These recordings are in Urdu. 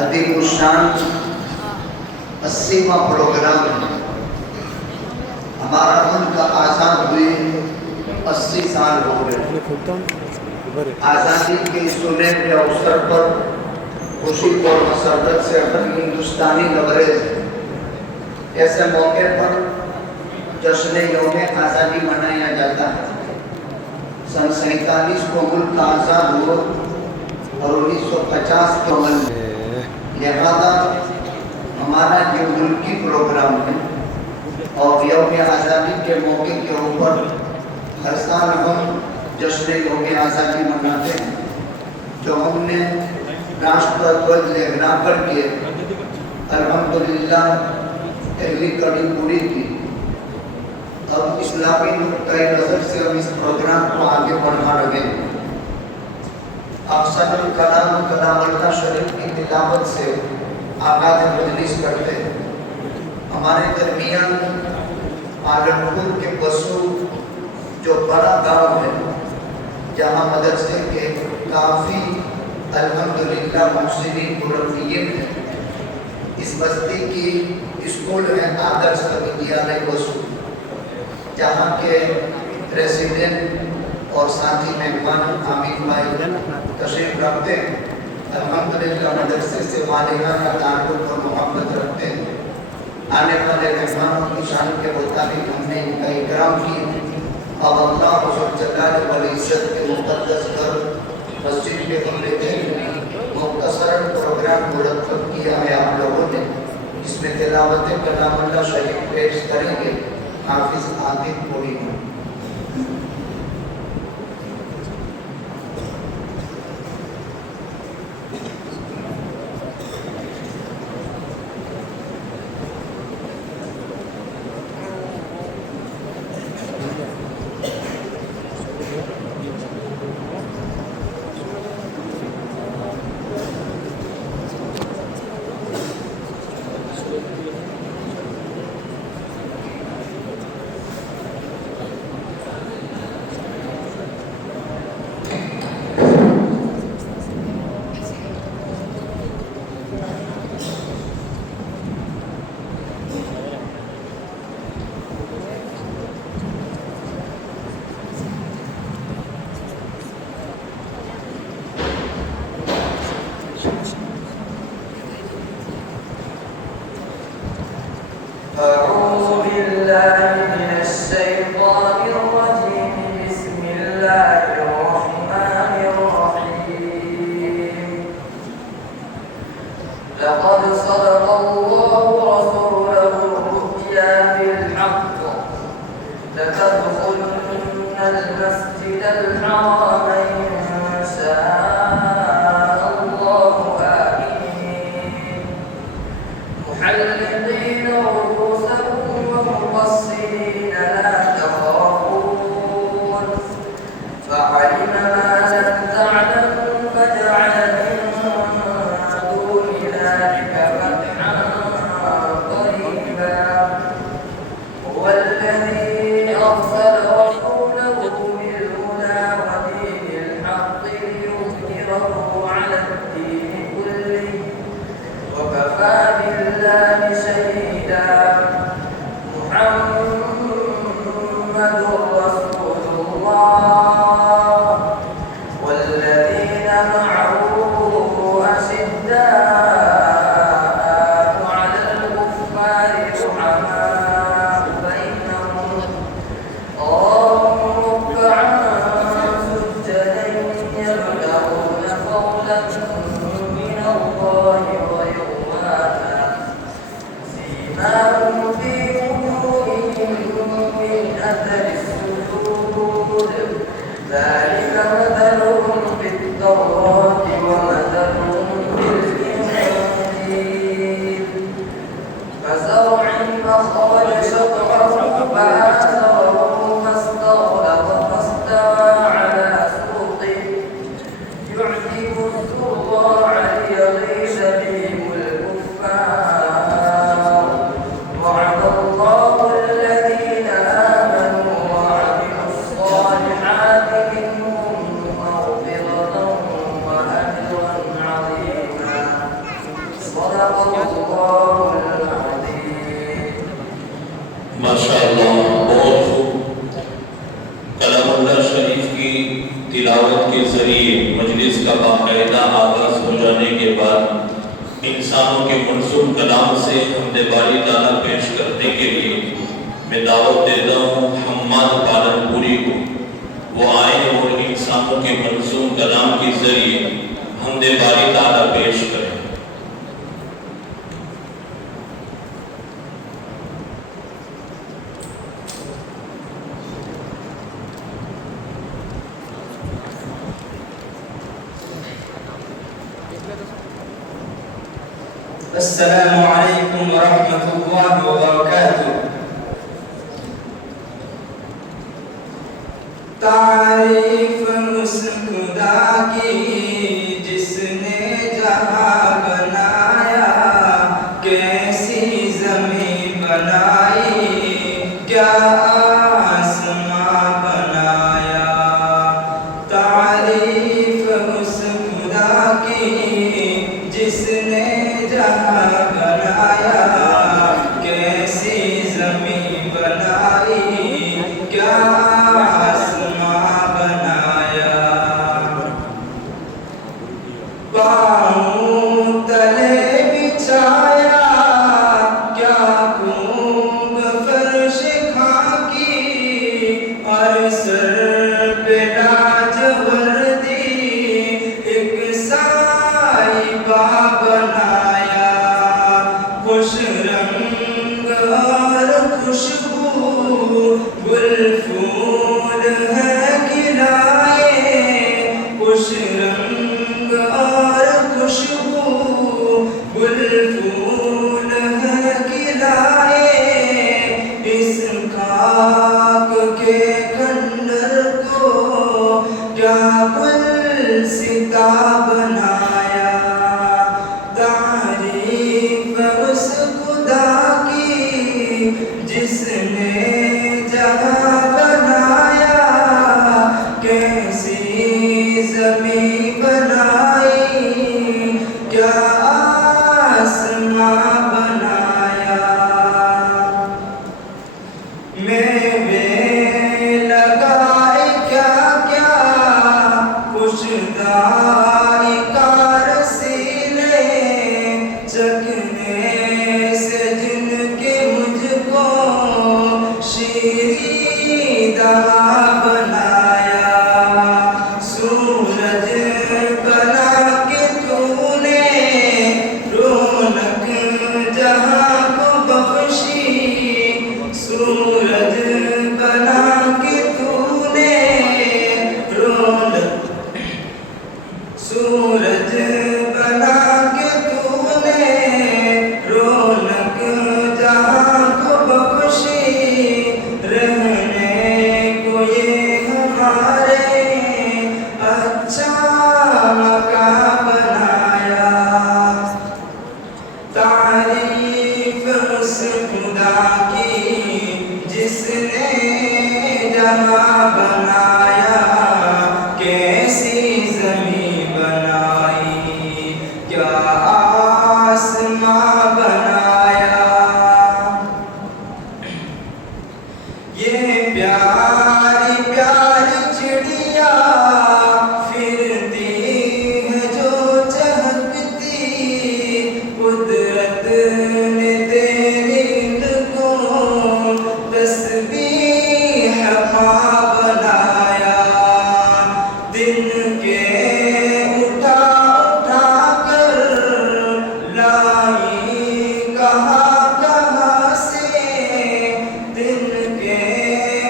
عظیم الشان 80واں پروگرام ہے۔ ہمارا ملک آزاد ہوئے 80 سال ہو گئے۔ آزادی کے سننے کے اوسر پر خوشی اور مسرت سے ہر ہندوستانی لبریز ایسے موقع پر جشن یوم آزادی منایا جاتا ہے۔ سن 47 کو ملک آزاد ہوا اور 1950 کے عمل میں، لہذا ہمارا یہ ملکی پروگرام ہے اور یوم آزادی کے موقع کے اوپر ہر سال ہم جشن یوم آزادی مناتے ہیں، جو ہم نے راشٹر دھوج لہرا کر کے الحمدللہ پہلی کڑی پوری کی۔ اب اسلامی نقطۂ نظر سے ہم اس پروگرام کو آگے بڑھا رہے ہیں۔ احسن الکلام کلام اللہ شریف کی تلاوت سے آغاز مجلس کرتے ہیں۔ ہمارے درمیان عالمپور کے بسو جو بڑا گاؤں ہے، جہاں مدرسے کے کافی الحمدللہ محسنین مربیین ہیں، اس بستی کی اسکول ہے آدرش ودیالیہ بسو، جہاں کے پریزیڈنٹ اور ساتھی مہمان عامر بھائی تشریف رکھتے ہیں۔ الحمدللہ مدرسے سے والدانہ تعلق اور محبت رکھتے ہیں۔ آنے والے مہمانوں کی شان کے مطابق ہم نے ان کا اکرام کی اور اللہ جلال والعزت کے مقدس گھر مسجد کے کمرے میں مختصراً پروگرام مرتب کیا ہے آپ لوگوں نے، جس میں تلاوت کلام اللہ شریف پیش کریں گے حافظ عاطف پوری میں۔ الصالحات من ماشاءاللہ، بہت خوب۔ کلام اللہ شریف کی تلاوت کے ذریعے مجلس کا باقاعدہ آغاز ہو جانے کے بعد انسانوں کے منظوم کلام سے حمد باری تعالیٰ پیش کرنے کے لیے میں دعوت دیتا ہوں حماد پالن پوری کو، وہ آئیں اور انسانوں کے منظوم کلام کے ذریعے حمد باری تعالیٰ پیش کریں۔ السلام علیکم ورحمۃ اللہ وبرکاتہ۔ تعریف اس خدا کی جس نے جہاں بنایا، کیسی زمین بنائی، کیا آسماں بنایا۔ تعریف اس خدا کی جس نے جہاں بنایا، کیسی زمین بنائی، کیا آسماں بنایا۔ پاؤں تلے بچھایا، کیا خوب فرش خاکی، اور سر پہ لاجوردی ایک صاحبہ بنایا۔ خوش رنگ اور خوشبو گل پھول ہے کھلائے، خوش رنگ اور خوشبو گل پھول ہے کھلائے۔ اس خاک کے کھنڈر کو کیا گلستہ بنایا۔ تعریف اس خدا کی جس نے جہاں بنایا، کیسی زمین بنائی، کیا آسماں بنایا۔ میوے لگائے کیا کیا، خوشدار کارسیلے، چکھنے سے جن کے مجھ کو شیریں دوا بنایا۔ سورج بنا کے تو نے رونق جہاں کو بخشی، سورج بنا کے تو نے رونق، سورج بنا کے تو نے رونق جہاں کو بخشی، رہنے کو یہ ہمارے اچھا مکان بنایا۔ تعریف اس خدا کی جس نے جہاں بنایا، کیسی زمین بنائی، کیا آسماں بنایا۔ یہ پیاری پیاری چڑیا پھرتی ہے جو چہکتی، قدرت نے تیری ان کو تسبیح پا بنایا۔ دن کے اٹھا اٹھا کر لائی کہاں کہاں سے، دن کے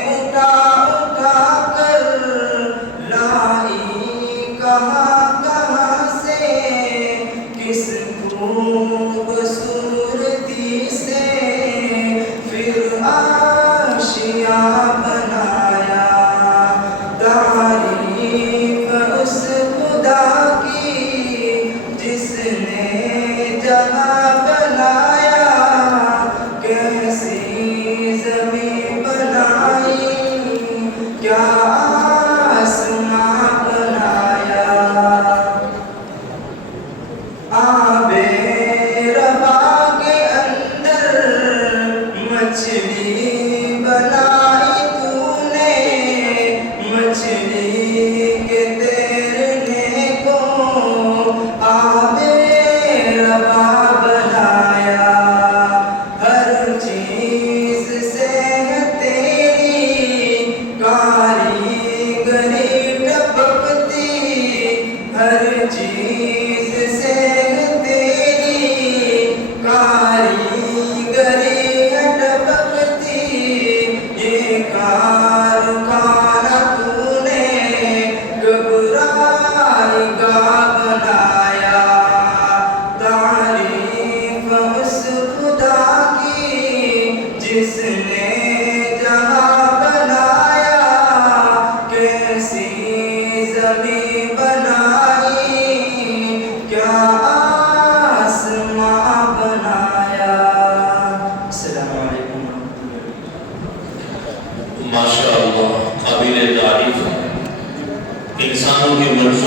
اٹھا اٹھا کر لائی کہاں کہاں سے، کس خوبصورتی سے پھر آشیاں بنایا۔ تعریف اس خدا کی جس نے جہاں بنایا، کیسی زمین بنائی، کیا آسماں بنایا۔ آب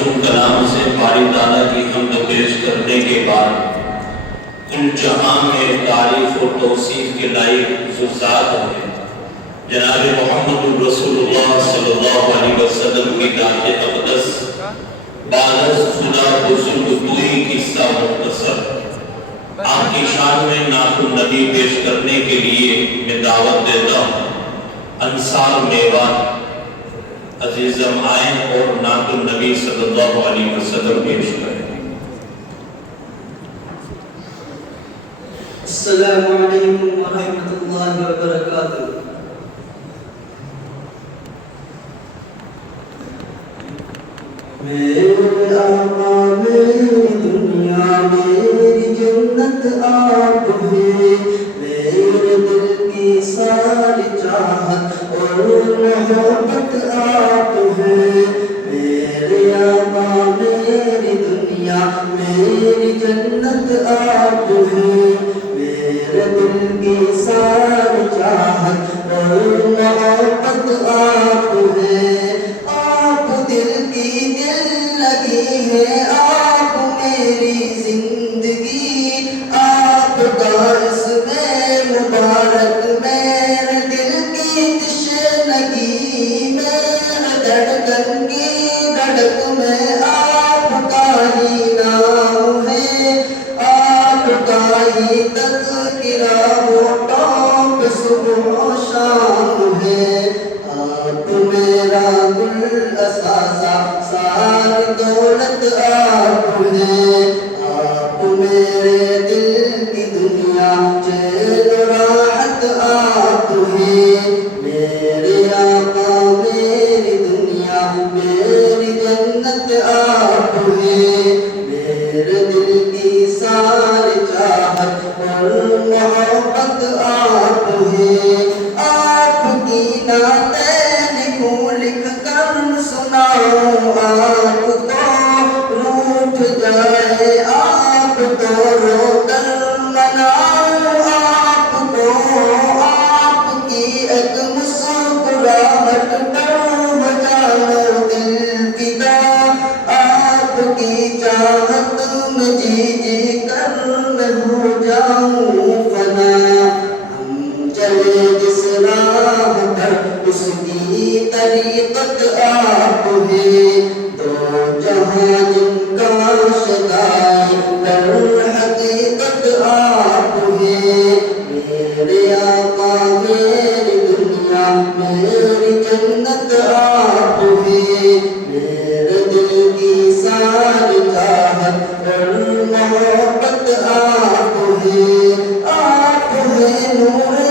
معصوم کلام سے باری تعالیٰ کی حمد پیش کرنے کے بعد کل جہاں میں تعریف و توصیف کے لائق جو ذات ہے جناب محمد رسول اللہ صلی اللہ علیہ وسلم کی ذات اقدس بعد از خدا بزرگ دوئی قصہ مختصر آپ کی شان میں نعت النبی پیش کرنے کے لیے میں دعوت دیتا ہوں۔ انصار میوان عزیزم آئیں اور نعت النبی صلی اللہ علیہ وسلم پیش کریں۔ السلام علیکم ورحمۃ اللہ وبرکاتہ۔ میرے آقا میری دنیا میری جنت آپ ہیں، میرے دل کی ساری چاہت اور محبت آپ ہیں۔ میرے آقا میری دنیا میری جنت آپ ہیں، میرے دل کی ساری چاہت اور محبت آپ ہیں۔ آپ دل کی دل لگی ہے، آپ میری زندگی، آپ کا اسم مبارک میرے دل کی تشنگی، میرے دھڑکن کی دھڑک میں آپ کا ہی نام ہے، آپ کا ہی تذکرہ ہوٹوں پہ صبح و شام ہے۔ آپ میرا گل اثاثہ ساری دولت آپ ہیں، آپ میرے دل کی دنیا چین و راحت آپ ہیں۔ میرے آقا میری دنیا میری جنت آپ ہیں، میرے دل کی ساری چاہت اور محبت آپ ہیں۔ آپ کی نعتیں لکھوں لکھ کر سناؤں آپ کو، روٹھ جائے آپ کو رو کر مناؤں آپ کو، آپ کی ایک مسکراہٹ پر ہو جاؤں دل فدا، آپ کی چاہت میں جی جی کر میں ہو جاؤں فنا۔ ہم چلے جس راہ پر اس کی طریقت آپ ہیں، دو جہاں جن کا شدائی در حقیقت آپ ہیں۔ میرے آقا میری دنیا میری جنت آپ ہیں، میرے دل کی ساری چاہت اور محبت آپ ہیں۔ آپ ہیں نور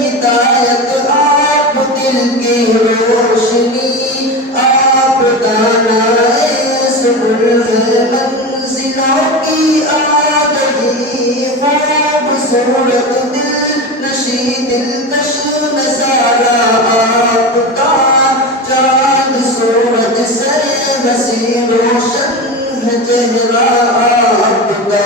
ہدایت، آپ دل کی روشنی، آپ دانائے سبل ہے منزلوں کی آگہی، خوبصورت دل نشی دلکش نظارہ آپ کا، چاند سورج سے وسیع روشن ہے چہرہ آپ کا۔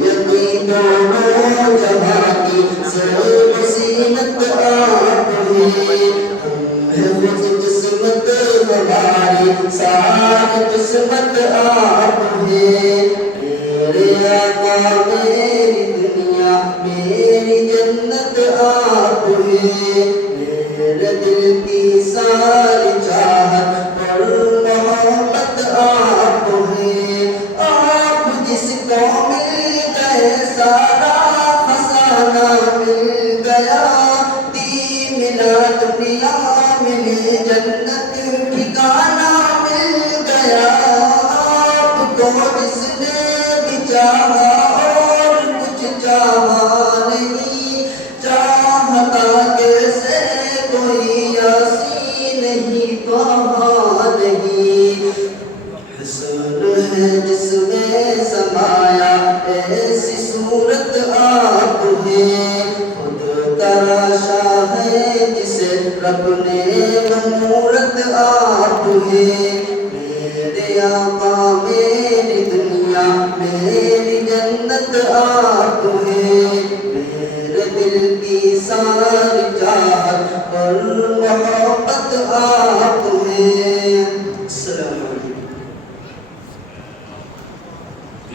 یقین دونوں جہاں کی سیر زینت آپ ہیں، ہم ہیں خود قسمت ہماری ساری قسمت آپ ہیں۔ میرے آقا میری دنیا میری جنت آپ ہیں، میرے دل کی ساری چاہت اور محبت آپ ہیں۔ آپ جس کو مل گئے سارا خزانہ مل گیا، دی ملا دنیا ملی جنت ٹھکانہ مل گیا۔ آپ کو جس نے بھی چاہا اور کچھ چاہا نہیں، چاہتا کیسے کوئی یاسی نہیں کہا نہیں۔ حسن ہے جس میں سمایا ایسی صورت آپ ہیں، خود تراشا ہے جسے رب نے مورت آپ ہیں۔ میرے آقا میری دنیا میری جنت آپ ہیں، میرے دل کی ساری چاہت اور محبت آپ ہیں۔ السلام علیکم۔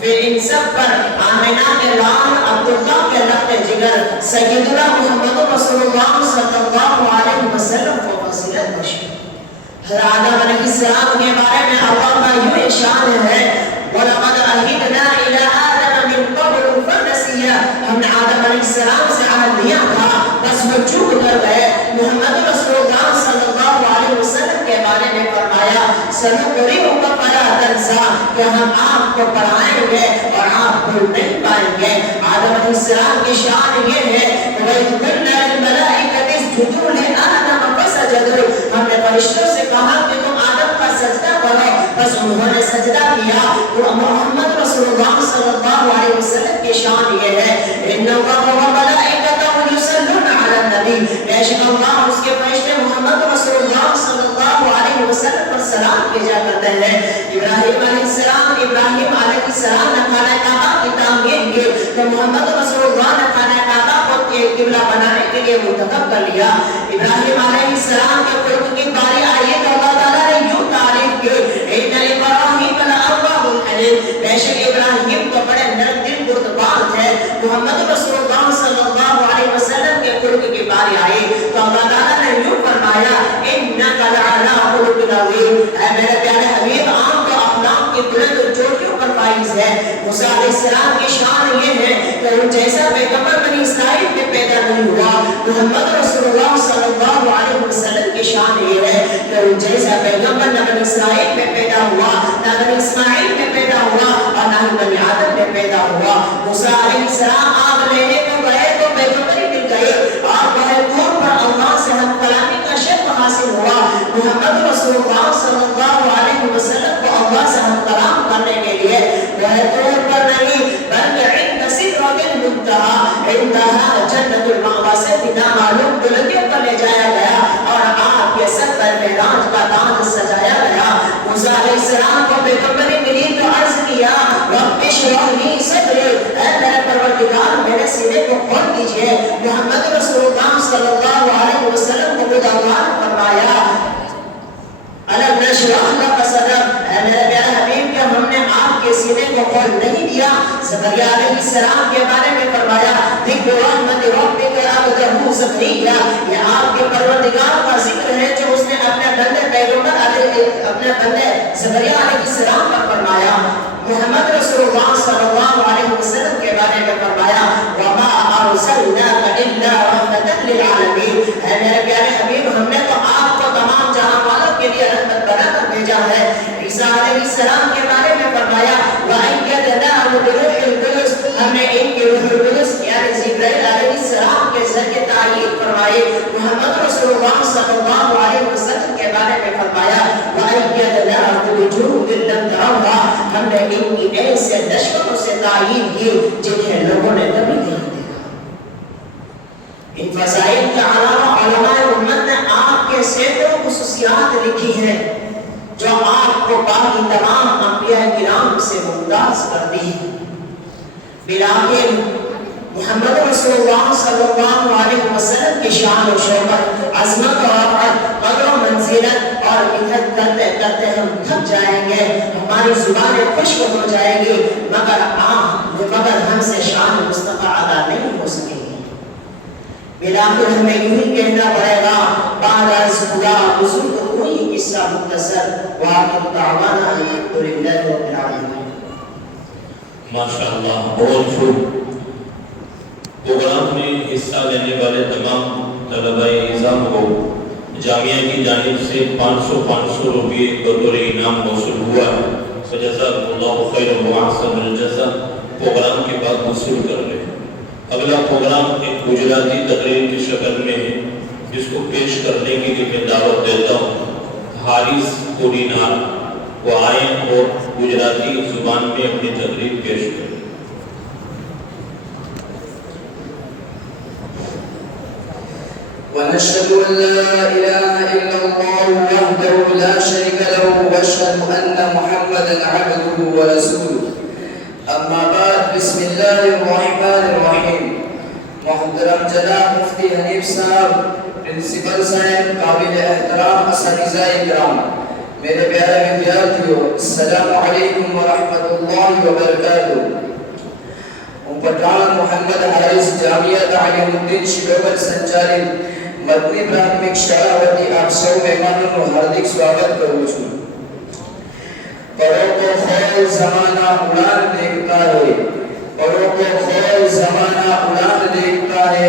پھر ان سب پر آمنہ کے لال عبداللہ کے لخت جگر سیدنا محمد رسول اللہ صلی اللہ علیہ وسلم کو فضیلت بخشی۔ حضرت آدم علیہ السلام کے بارے میں اللہ کا یوں ارشاد ہے وَلَقَدْ عَهِدْنَا إِلَىٰ آدَمَ مِن قَبْلُ فَنَسِيَ، ہم نے آدم علیہ السلام سے عہد لیا تھا بس وہ چوک کر گئے۔ محمد رسول اللہ صلی اللہ علیہ وسلم کے بارے میں فرمایا سَنُقْرِئُكَ فَلَا تَنسَىٰ، کہ ہم آپ کو پڑھائیں گے اور آپ بھول نہیں پائیں گے۔ آدم علیہ السلام کی شان یہ ہے وَإِذْ قُلْنَا لِلْمَلَائِكَةِ اسْجُدُوا لِآدَمَ فَسَجَدُوا، ہم نے فرشتوں سے کہا کہ تم آدم کا سجدہ کرو، بس انہوں نے سجدہ کیا۔ محمد رسول اللہ صلی اللہ علیہ وسلم کی شان یہ ہے إِنَّ اللَّهَ وَمَلَائِكَتَهُ يُصَلُّونَ عَلَى النَّبِيِّ، بے شک اللہ اس کے فرشتے محمد رسول اللہ صلی اللہ علیہ وسلم پر سلام بھیجا کرتے ہیں۔ ابراہیم علیہ السلام نے خانہ کعبہ کی تعمیر کی تو محمد رسول اللہ نے خانہ کعبہ کو قبلہ بنانے کے لیے منتخب کر لیا۔ ابراہیم علیہ السلام کے خلق کی باری آئی تو اللہ تعالیٰ نے یوں تعریف کی إِنَّ إِبْرَاهِيمَ لَأَوَّاهٌ حَلِيمٌ، بے شک ابراہیم تو بڑے نرم دل بردبار تھے۔ محمد رسول اللہ صلی اللہ علیہ وسلم کے خلق کی باری آئی تو اللہ تعالیٰ نے یوں فرمایا إِنَّكَ لَعَلَىٰ خُلُقٍ عَظِيمٍ، اے میرے پیارے حبیب آپ تو اخلاق کی بلند چوٹیوں پر فائز ہے۔ موسیٰ علیہ السلام کی شان یہ ہے کہ ان جیسا پیغمبر بنی اسرائیل میں پیدا نہیں ہوا۔ محمد رسول اللہ صلی اللہ علیہ وسلم کی شان یہ ہے کہ ان جیسا پیغمبر نہ بنی اسرائیل میں پیدا ہوا، نہ بنی اسماعیل میں پیدا ہوا اور نہ ہی بنی آدم میں پیدا ہوا۔ موسیٰ علیہ السلام آگ لینے کو گئے تو پیغمبری مل گئی اور بہت دور پر اللہ سے ہم کلامی کا شرف حاصل ہوا۔ محمد رسول اللہ صلی اللہ علیہ وسلم کو اللہ سے ہم کلام کرنے کے لیے بہت دور پر نہیں بلکہ عند سدرۃ المنتہی، انتہا جنت المأویٰ سے بنا معلوم بلندیوں پر لے جایا گیا اور آپ کے سر پر معراج کا تاج سجایا گیا۔ موسیٰ علیہ السلام کو پیغمبری ملی تو عرض کیا رب اشرح لی صدری، اے میرے پروردگار میرے سینے کو کھول دیجئے۔ محمد رسول اللہ صلی اللہ علیہ وسلم کو خدا اللہ نے فرمایا الم نشرح لک صدرک، اے میرے پیارے حبیب کہ ہم نے آپ کے سینے کو کھول نہیں دیا۔ زکریا علیہ السلام کے بارے میں فرمایا ذکر رحمت ربک عبدہ زکریا، یہ آپ کے پروردگار کا ذکر ہے جو اس نے اپنے بندے پیغمبر اپنے بندے زکریا علیہ السلام پر فرمایا۔ محمد رسول اللہ صلی اللہ علیہ وسلم کے بارے میں فرمایا وما ارسلناک الا رحمۃ للعالمین، اے میرے پیارے حبیب ہم نے تو آپ کو تمام جہاں والوں کے لیے رحمت بنا کر بھیجا ہے۔ عیسیٰ علیہ السلام کے بارے میں فرمایا وَأَيَّدْنَاهُ بِرُوحِ الْقُدُسِ، ہم نے ان کی روح القدس یعنی جبرائیل علیہ السلام کے ذریعے تعیین فرمائی۔ محمد رسول اللہ صلی اللہ علیہ وسلم کے بارے میں فرمایا وَأَيَّدْنَاهُ بِجُنُودٍ لَمْ تَرَوْهَا، ہم نے ان کی ایسے لشکروں سے تعیین کی جنہیں لوگوں نے کبھی نہیں دیکھا۔ ان فضائل کے علاوہ علماء امت نے آپ کے سینکڑوں خصوصیات لکھی ہیں جو آپ کو باقی تمام انبیاء کرام سے ممتاز کرتی ہیں۔ بلاخر محمد رسول اللہ صلی اللہ علیہ وسلم کی شان و شوکت، عظمت و رفعت، قدر و منزلت اور مدحت کرتے کرتے ہم تھک جائیں گے، ہماری زبانیں خشک ہو جائیں گی، مگر ہم سے شان مصطفیٰ ادا نہیں ہو سکے گی۔ بلاخر ہمیں یوں ہی کہنا پڑے گا بعد از خدا بزرگ کوئی قصہ مختصر وآخر دعوانا الحمدللہ رب العالمین۔ ماشاءاللہ بہت خوب۔ پروگرام میں حصہ لینے والے تمام طلباء نظام کو جامعہ کی جانب سے 500 روپے بطور انعام موصول ہوا ہے۔ فجزاکم اللہ خیر و احسن الجزاء، پروگرام کے بعد وصول کر لیں۔ اگلا پروگرام ایک گجراتی تقریر کی شکل میں ہے جس کو پیش کرنے کے لیے میں دعوت دیتا ہوں حارث کورینار، وہ آئیں اور گجراتی زبان میں اپنی تقریر پیش کریں۔ ونشهد أن لا إله إلا الله وحده لا شريك له وأشهد أن محمدا عبده ورسوله أما بعد بسم الله الرحمن الرحيم۔ محترم جناب مفتی حنیف صاحب، پرنسپل صاحب، قابل احترام اساتذہ کرام، میرے پیارے ودیارتھیوں، السلام علیکم ورحمۃ اللہ وبرکاتہ۔ پٹھان محمد حارث جامعہ تعلیم الدین شیلوگر સંચાલિત મદની પ્રાથમિક શાળા વતી આપ સૌ મહેમાનોનું હાર્દિક સ્વાગત કરું છું। પરો તો ખૈર ઝમાના ઉડાન દેખતા હૈ, પરો તો ખૈર ઝમાના ઉડાન દેખતા હૈ,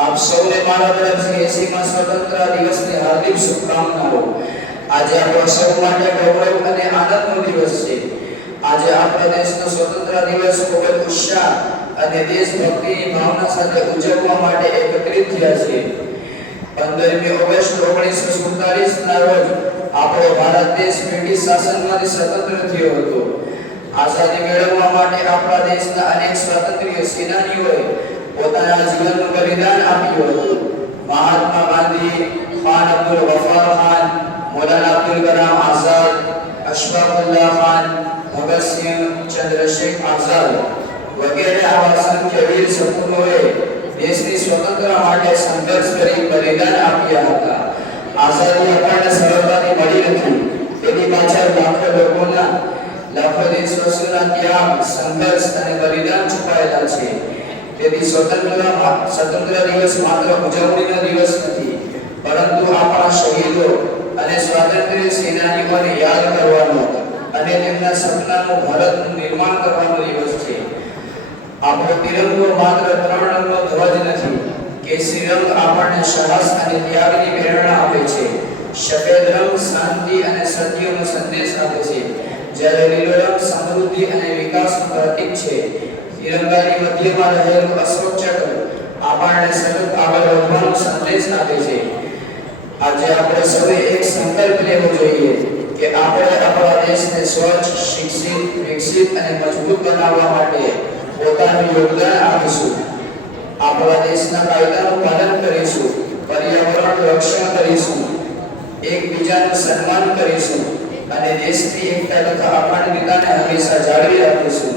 આપ સૌને મારા તરફથી 80મા સ્વતંત્રતા દિવસની હાર્દિક શુભકામનાઓ। આજે આપણો સૌ માટે ગૌરવ અને આનંદનો દિવસ છે। આજે આપણા દેશનો સ્વતંત્રતા દિવસ ખૂબ જ ઉત્સાહ અને દેશભક્તિની ભાવના સાથે ઉજવવા માટે એકત્રિત થયા છે। 15મી ઓગસ્ટ 1947 ના રોજ આપણો ભારત દેશ બ્રિટિશ શાસનમાંથી સ્વતંત્ર થયો હતો। આઝાદી મેળવવા માટે આપણા દેશના અનેક સ્વાતંત્ર્ય સેનાનીઓએ પોતાના જીવનનું બલિદાન આપ્યું હતું। મહાત્મા ગાંધી, ખાન અબ્દુલ ગફાર ખાન, મૌલાના અબ્દુલ કલામ આઝાદ, અશફાકુલ્લાહ ખાન, ભગત સિંહ, ચંદ્રશેખર આઝાદ વગેરે આવા અસંખ્ય વીર સપૂતોએ દેશની સ્વતંત્રતા માટે સંઘર્ષ કરી બલિદાન આપ્યા હતા। આઝાદી આપણને સરળતાથી મળી નથી, તેની પાછળ લાખો દેશવાસીઓના ત્યાગ, સંઘર્ષ અને બલિદાન છુપાયેલા છે। તેથી સ્વતંત્રતા દિવસ માત્ર ઉજવણીનો દિવસ નથી, પરંતુ આપણા શહીદો અને સ્વાતંત્ર્ય સેનાનીઓને યાદ કરવાનો અને તેમના સપનાનું ભારતનું નિર્માણ કરવાનો દિવસ છે। આપણો તિરંગો માત્ર 3 રંગનો ધ્વજ નથી। કેસરી રંગ આપણને સાહસ અને ત્યાગની પ્રેરણા આપે છે, સફેદ રંગ શાંતિ અને સત્યનો સંદેશ આપે છે, જ્યારે લીલો રંગ સમૃદ્ધિ અને વિકાસનું પ્રતીક છે। તિરંગાની મધ્યમાં રહેલું અશોક ચક્ર આપણને સતત આગળ વધવાનો સંદેશ આપે છે। આજે આપણે સૌએ એક સંકલ્પ લેવો જોઈએ કે આપણે આપણા દેશને સ્વચ્છ, શિક્ષિત, વિકસિત અને મજબૂત બનાવવા માટે પોતાનું યોગદાન આપીશું। આપણા દેશના કાયદાનું પાલન કરીશું, પર્યાવરણનું રક્ષણ કરીશું, એકબીજાનું સન્માન કરીશું અને દેશની એકતા તથા અખંડિતતાને હંમેશા જાળવી રાખીશું।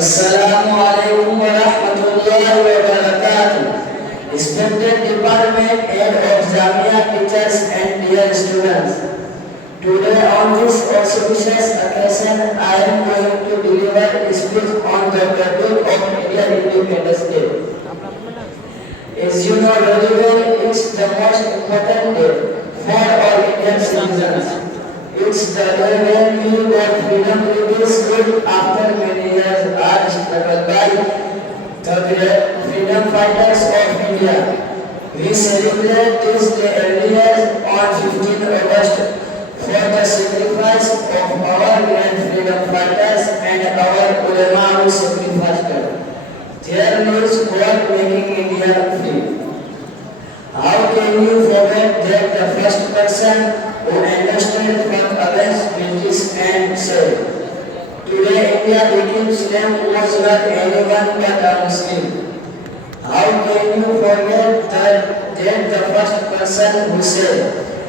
Assalamu alaikum wa rahmatullahi wa barakatuh. Respected Department Head of Jamia, teachers and dear students. Today on this auspicious occasion, I am going to deliver a speech on the topic of Indian Independence Day. As you know very well, it's the most important day for all Indian citizens. It's the day when we got freedom to this good after many years hard struggle by the freedom fighters of India. We celebrate this day every year on 15 August for the sacrifice of our grand freedom fighters and our ulama who sacrificed their lives for making India free. How can you forget that the first person who understood from against British and said, today India became Islam was not anyone but a Muslim. How can you forget that the first person who said,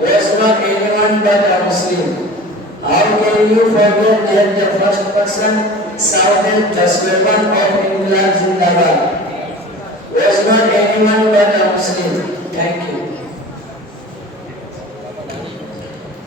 was not anyone but a Muslim. How can you forget that the first person shouted the slogan of Inqilab Zindabad was not anyone but a Muslim. Thank you.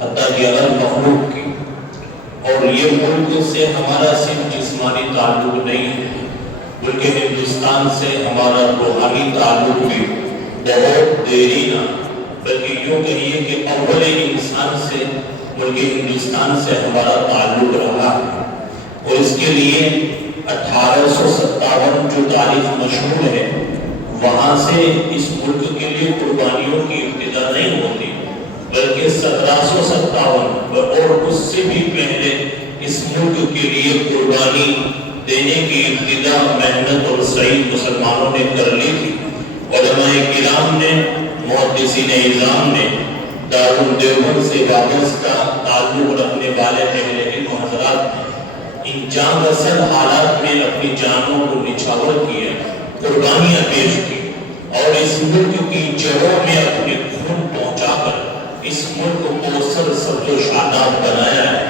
حتیٰ کہ الگ مخلوق کی. اور یہ ملک سے ہمارا صرف جسمانی تعلق نہیں ہے بلکہ ہندوستان سے ہمارا روحانی تعلق بھی بہت دیرینہ، بلکہ یوں کہیے کہ اول انسان سے ملک ہندوستان سے ہمارا تعلق رہا ہے. اور اس کے لیے 1857 جو تاریخ مشہور ہے، وہاں سے اس ملک کے لیے قربانیوں کی ابتدا نہیں ہوتی، بلکہ 1757 اور اس سے بھی پہلے اس ملک کے لیے قربانی دینے کی ابتدا محنت اور سعی مسلمانوں نے کر لی تھی. علماء کرام نے، محدثین اعظام نے، دارالدیوبند سے وابستہ تعلق رکھنے والے اہل علم و حضرات نے ان جان رسد حالات میں اپنی جانوں کو نچھاور کیا، قربانیاں پیش کی اور اس ملک کی جڑوں میں اپنے خون پہنچا کر اس ملک کو سر سبز و شاداب بنایا ہے.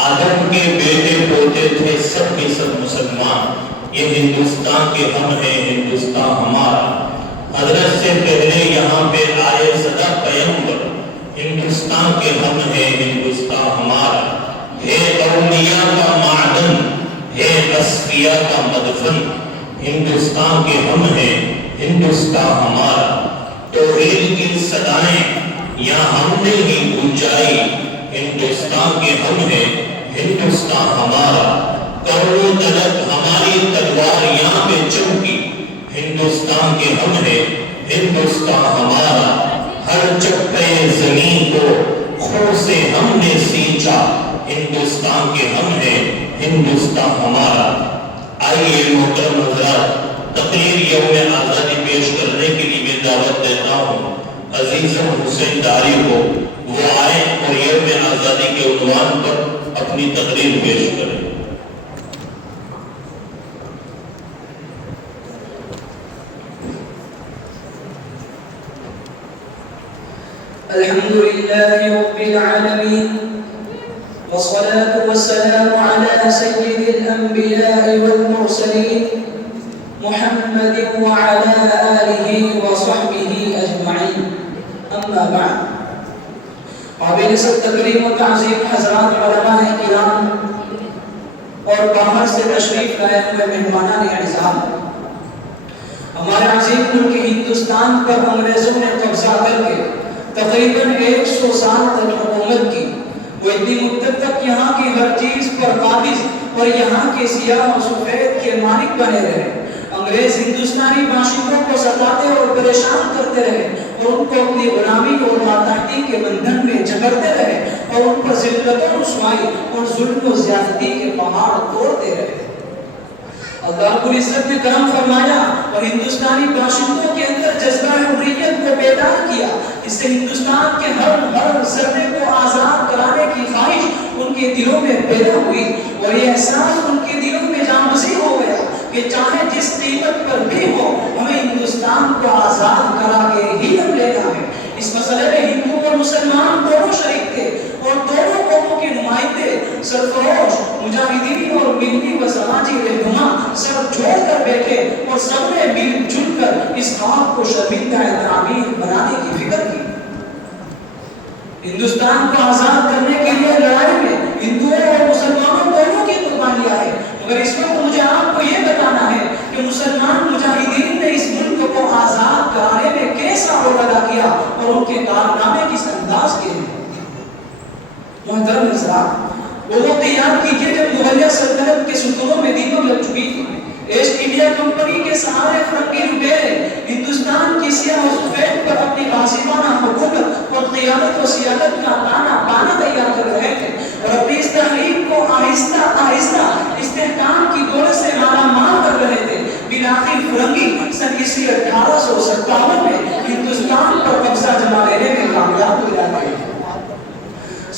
آدم کے بیٹے پوتے تھے سب کے سب مسلمان. یہ ہندوستان کے ہم ہیں، ہندوستان ہمارا. حضرت سے پہلے یہاں پہ آئے صدا پیغمبر، ہندوستان کے ہم ہیں، ہندوستان ہمارا. ہے اولیاء کا معدن، ہے اصفیاء کا مدفن. ہندوستان کے ہم ہیں، ہندوستان ہمارا. توحید کی صدائیں یا ہم نے ہی گونجائی. ہندوستان کے ہم ہیں، ہندوستان ہمارا. کروں تلک ہماری تلوار یہاں پہ چمکی. ہندوستان کے ہم ہیں، ہندوستان ہمارا. ہر چپے زمین کو خون سے ہم نے سینچا. ہندوستان کے ہم ہیں، ہندوستان ہمارا. آئیے محترم حضرات، تقریر یوم آزادی پیش کرنے کے لیے میں دعوت دیتا ہوں عزیزم حسین داری کو. وہ آئیں اور یوم آزادی کے عنوان پر اپنی تقریر پیش کریں. الحمد لله رب العالمين والصلاة والسلام على سيد الأنبياء والمرسلين محمد وعلى آله وصحبه أجمعين. أما بعد، قابل سب تکریم و تعظیم حضرات علماء کرام اور باہر سے تشریف لائے ہوئے مہمانان اعزام، ہمارے عظیم ملک ہندوستان پر انگریزوں نے قبضہ کر کے تقریباً 100 سال تک حکومت کی. وہ اتنی مدت تک یہاں کی ہر چیز پر قابض اور یہاں کے سیاہ و سفید کے مالک بنے رہے. انگریز ہندوستانی باشندوں کو ستاتے اور پریشان کرتے رہے اور ان کو اپنی غلامی اور ماتحتی کے بندھن میں جکڑتے رہے اور ان پر ذلت و رسوائی اور ظلم و زیادتی کے پہاڑ توڑتے رہے. اللہ رب العزت نے کرم فرمایا اور ہندوستانی باشندوں کے اندر جذبہ حریت کو بیدار کیا. اس سے ہندوستان کے ہر ذرے کو آزاد کرانے کی خواہش ان کے دلوں میں پیدا ہوئی اور یہ احساس ان کے دلوں میں جامزی ہو گیا کہ چاہے جس قیمت پر بھی ہو ہمیں ہندوستان کو آزاد کرا کے ہی ہم لینا ہے. اس مسئلے میں ہندو اور مسلمان دونوں شریک تھے اور دونوں قوموں کے نمائندے سرفروش مجاہدین اور ملی و سماجی رہنما سب جوڑ کر بیٹھے اور سب نے مل جل کر اس خواب کو شرمندہ تعمیر بنانے کی فکر کی. ہندوستان کو آزاد کرنے کے لیے لڑائی میں ہندوؤں اور مسلمانوں دونوں کی قربانیاں ہیں. مگر اس وقت مجھے آپ کو یہ بتانا ہے کہ مسلمان مجاہدین نے اس ملک کو آزاد کرانے میں کیسا رول ادا کیا اور ان کے کارنامے کس انداز کے ہیں. محترم حضرات، وہ وقت یاد کیجئے جب مغلیہ سلطنت کے ستونوں میں دیمک لگ چکی تھی. ایسٹ انڈیا کمپنی کے سارے فرنگی لٹیرے ہندوستان کی سیاہ و سفید پر اپنی غاصبانہ حکومت اور قیادت و سیادت کا تانا بانا تیار کر رہے تھے اور اپنی اس تحریک کو آہستہ آہستہ استحکام کی دولت سے مالا مال کر رہے تھے. بالآخر فرنگی سن 1857 میں ہندوستان پر قبضہ جما لینے میں کامیاب ہو جاتے ہیں.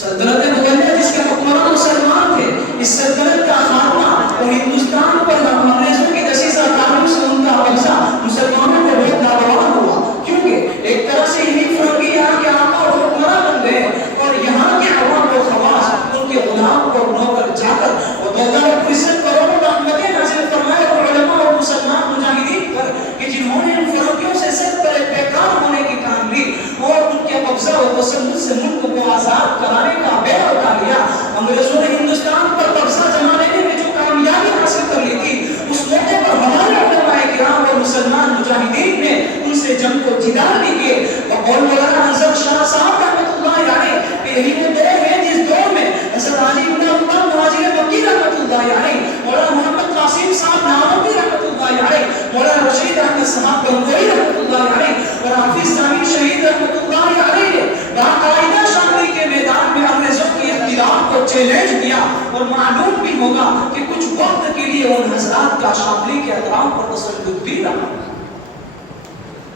سلطنت مغلیہ جس کے حکمران مسلمان تھے، اس سلطنت کا خاتمہ اور ہندوستان پر انگریزوں کی دسیسہ کاریوں سے ان کا قبضہ مسلمانوں کو بہت ناگوار ہوا، کیونکہ ایک طرح سے یہی فرنگی یہاں کے آقا اور حکمراں بن گئے اور یہاں کے عوام و خواص ان کے غلام اور نوکر جا کر اور اللہ رب العزت کروڑوں رحمتیں نازل فرمائے اور علماء اور مسلمان مجاہدین پر کہ جنہوں نے ان فرنگیوں سے سر پر بیکار ہونے کی کام لی اور ان کے قبضہ و تسلط سے ملک کو آزاد کرا سے جنگ کو جتا بھی کیے. اور مولانا حضرت شاہ صاحب رحمۃ اللہ علیہ کہ یہی وہ دور ہے جس دور میں حضرت حاجی ابن اللہ مہاجر مکی رحمۃ اللہ علیہ، مولانا محمد قاسم صاحب نانوتوی رحمۃ اللہ علیہ، مولانا رشید احمد صاحب گنگوئی رحمۃ اللہ علیہ اور حافظ سامع شہید رحمۃ اللہ علیہ نے باقاعدہ شاملی کے میدان میں انگریزوں کی اقتدار کو چیلنج کیا. اور معلوم بھی ہوگا کہ کچھ وقت کے لیے ان حضرات کا شاملی کے اطراف پر تسلط بھی رہا.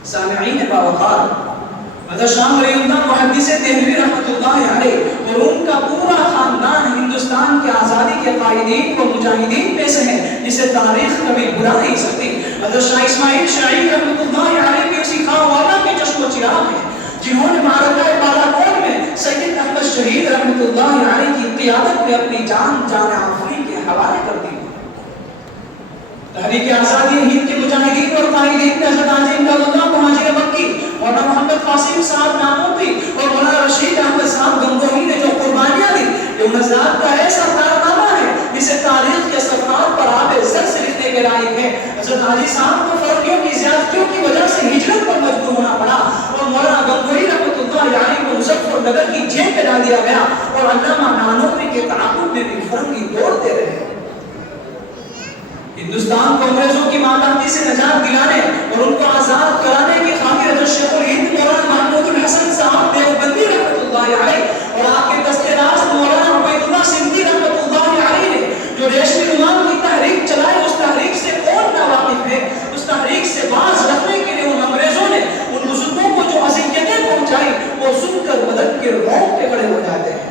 سامعین باوقار، حضرت شاہ ولی اللہ محدث دہلوی رحمۃ اللہ علیہ اور ان کا پورا خاندان ہندوستان کے آزادی کے قائدین و مجاہدین میں سے ہے جسے تاریخ کبھی بھلا نہیں سکتی. حضرت شاہ اسماعیل شاعری رحمۃ اللہ علیہ کے اسی خواہوانا کے چشم و چراغ ہیں جنہوں نے معرکہ بالاکوٹ میں سید احمد شہید رحمۃ اللہ علیہ کی قیادت میں اپنی جان آفرین کے حوالے کر دی. تحریک آزادی ہند کے مجاہدین اور قائدین میں حضرت حاجی ابن اللہ مہاجر مکی، مولانا محمد قاسم صاحب نانوتوی اور مولانا رشید احمد صاحب گنگوہی نے جو قربانیاں دی، یہ ان حضرات کا ایسا کارنامہ ہے جسے تاریخ کے صفحات پر آب زر سے لکھنے کے لائق ہے. حضرت حاجی صاحب کو فرقیوں کی زیادتیوں کی وجہ سے ہجرت پر مجبور ہونا پڑا اور مولانا گنگوہی رحمۃ اللہ علیہ کو مظفر نگر کی جیل میں ڈال دیا گیا اور علامہ نانوتوی کے تعاقب میں بھی فرنگی دوڑتے رہے. ہندوستان کو انگریزوں کی ماتحتی سے نجات دلانے اور ان کو آزاد کرانے کی خاطر حضرت شیخ الہند مولانا محمود الحسن صاحب دیوبندی رحمۃ اللہ علیہ اور آپ کے دستے راست مولانا عبید اللہ سندھی رحمۃ اللہ علیہ نے جو ریشمی رومال کی تحریک چلائی، اس تحریک سے کون ناواقف ہے؟ اس تحریک سے باز رکھنے کے لیے ان انگریزوں نے ان بزرگوں کو جو اذیتیں پہنچائی وہ سن کر بدن کے رونگٹے کھڑے ہو جاتے ہیں.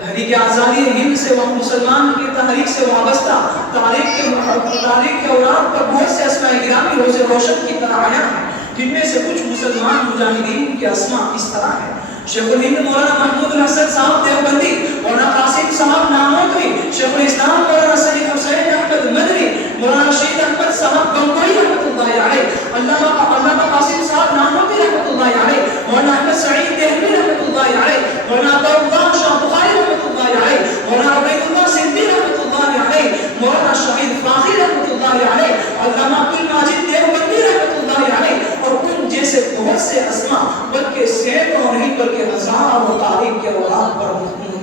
تحریک آزادی ہند سے وہ مسلمان کی تحریک سے وابستہ تاریخ کے اوراق پر بہت سے اسماء گرامی روز روشن کی طرح آیا ہے، جن میں سے کچھ مسلمان مجاہدین کے اسماء اس طرح ہیں: شیخ الہند مولانا محمود الحسن صاحب دیوبندی، مولانا قاسم صاحب نانوتوی، شیخ الاسلام مولانا سید حسین احمد مدنی، مولانا رشید احمد صاحب گنگوئی رحمۃ اللہ علیہ، علامہ قاسم صاحب نانوتوی رحمۃ اللہ علیہ، مولانا احمد سعید دہلوی رحمۃ اللہ علیہ، مولانا عطاءاللہ شاہ بخاری رحمۃ اللہ علیہ، مولانا عبید اللہ سندھی رحمۃ اللہ علیہ، مولانا شہید فاضل رحمۃ اللہ علیہ، علامہ عبدالماجد دیوبندی رحمۃ اللہ علیہ اور ان جیسے بہت سے اسماء، بلکہ سینکڑوں نہیں بلکہ ہزاروں تاریخ کے اوراق پر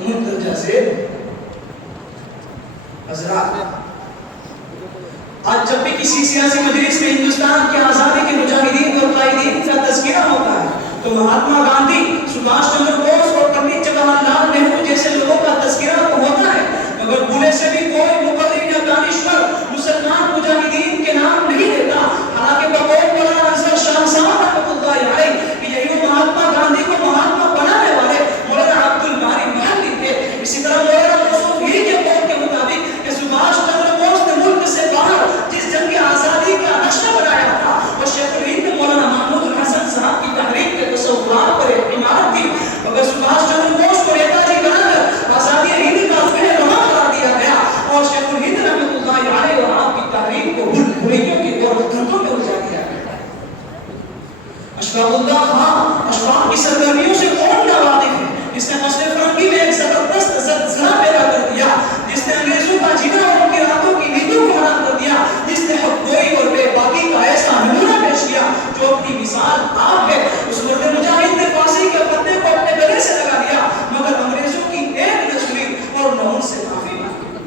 مندرجہ ذیل. حضرات، آج جب بھی کسی سیاسی مجلس میں ہندوستان کے آزادی کے مجاہدین اور قائدین کا تذکرہ ہوتا ہے تو مہاتما گاندھی، سبھاش چندر بوس اور پنڈت جواہر لال نہرو جیسے لوگوں کا تذکرہ تو ہوتا ہے، مگر بھولے سے بھی کوئی مقرر یا دانشور مسلمان مجاہدین کے نام نہیں لیتا. حالانکہ بقول مولانا حضرت شاہ صاحب رحمۃ اللہ علیہ کہ یہی وہ مہاتما گاندھی کو مہاتما بنانے والے مولانا عبد الباری محلی تھے. اسی طرح مولانا یوسف ہی کے قول کے مطابق کہ سبھاش چندر بوس نے ملک سے باہر جس جنگ آزادی کا نقشہ بنایا تھا وہ شیخ الہند مولانا محمود الحسن صاحب کی تحریک کے تصورات پر ایک عمارت تھی، مگر سبھاش چندر بوس کو نیتا جی بنا کر آزادی ہند کا فعل رواں قرار دیا گیا اور شیخ الہند رحمۃ اللہ علیہ اور آپ کی تحریک کو بھولیوں کی دور گھروں میں الجھا دیا گیا. اشفاق اللہ خان اشفاق کی سرگرمیوں سے کون ناواقف ہے، جس نے مسئلہ فرنگی میں ایک زبردست زلزلہ پیدا کر دیا، جس نے انگریزوں کا جینا اور ان کے راتوں کی نیندوں کو حرام کر دیا، جس نے حق گوئی اور بے باکی کا ایسا نمونہ پیش کیا جو اپنی مثال آپ ہے. اس مرد مجاہد نے پھانسی کے پتے کو اپنے گلے سے لگا دیا مگر انگریزوں کی ایک نہ سنی اور نہ ان سے معافی مانگی.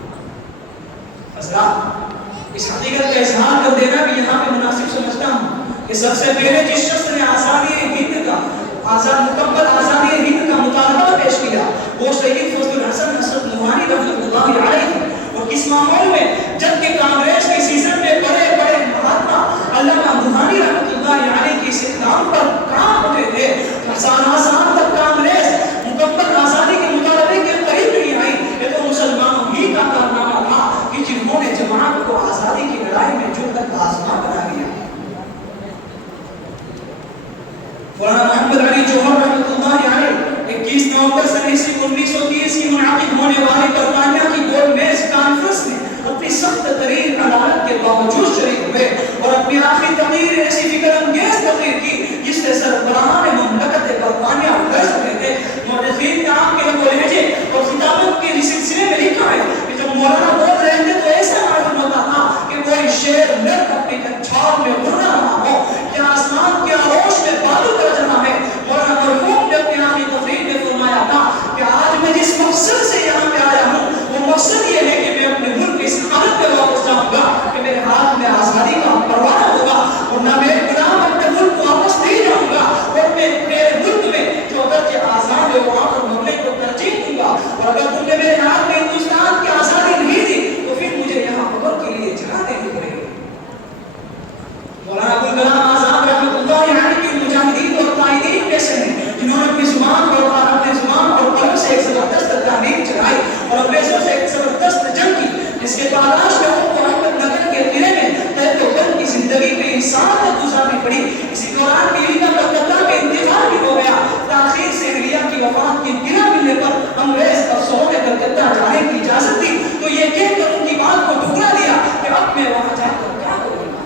حضرات، اس حقیقت کا اظہار کر دینا بھی یہاں پہ مناسب سمجھتا ہوں کہ سب سے پہلے جس شخص نے آزادی ہند کا مکمل آزادی ہند کا مطالبہ پیش کیا وہ سید فضل الحسن حسرت نوحانی رحمۃ اللہ علیہ. اور کس ماحول میں جب کہ کانگریس کے سیزن میں بڑے بڑے مہاتما علامہ نوحانی رحمۃ اللہ علیہ کی استقامت پر کام ہوتے تھے، سال تک کانگریس مکمل آزادی کے مطالبے کے قریب نہیں آئی. یہ تو مسلمانوں ہی کا کارنامہ تھا کہ جنہوں نے جماعت کو آزادی کی لڑائی میں جو تک آزما بنا دیا. مولانا محمد علی جوہر رحمۃ اللہ علیہ 21 نومبر سن 1930 کی منعقد ہونے والی برطانیہ کی گول میز کانفرنس میں اپنی سخت ترین عدالت کے باوجود شریک ہوئے اور اپنی آخری تقریر ایسی فکر انگیز تقریر کی جس سے سربراہان مملکت برطانیہ لرز رہے تھے. مورخین نے آپ کے لب و لہجے اور خطابت کے سلسلے میں لکھا ہے کہ جب مولانا بول رہے تھے تو ایسا معلوم ہوتا تھا کہ کوئی شیر نر اپنی چھاؤں میں اڑ رہا ہو. زبان اور قلم سے ایک زبردست تحریر چلائی اور انگریزوں سے ایک زبردست جنگ کی، جس کے پاداش میں ان کو احمد نگر کے قلعے میں قید و بند کی زندگی میں انسان کو گزارنی پڑی۔ اسی دوران بیوی کا کلکتہ میں انتقال بھی ہو گیا۔ تاخیر سے انگریزا کی وفات کی اطلاع ملنے پر انگریز افسروں نے کلکتہ جانے کی اجازت دی تو یہ کہہ کر ان کی بات کو ٹھکرا دیا کہ اب میں وہاں جا کر کیا کروں گا۔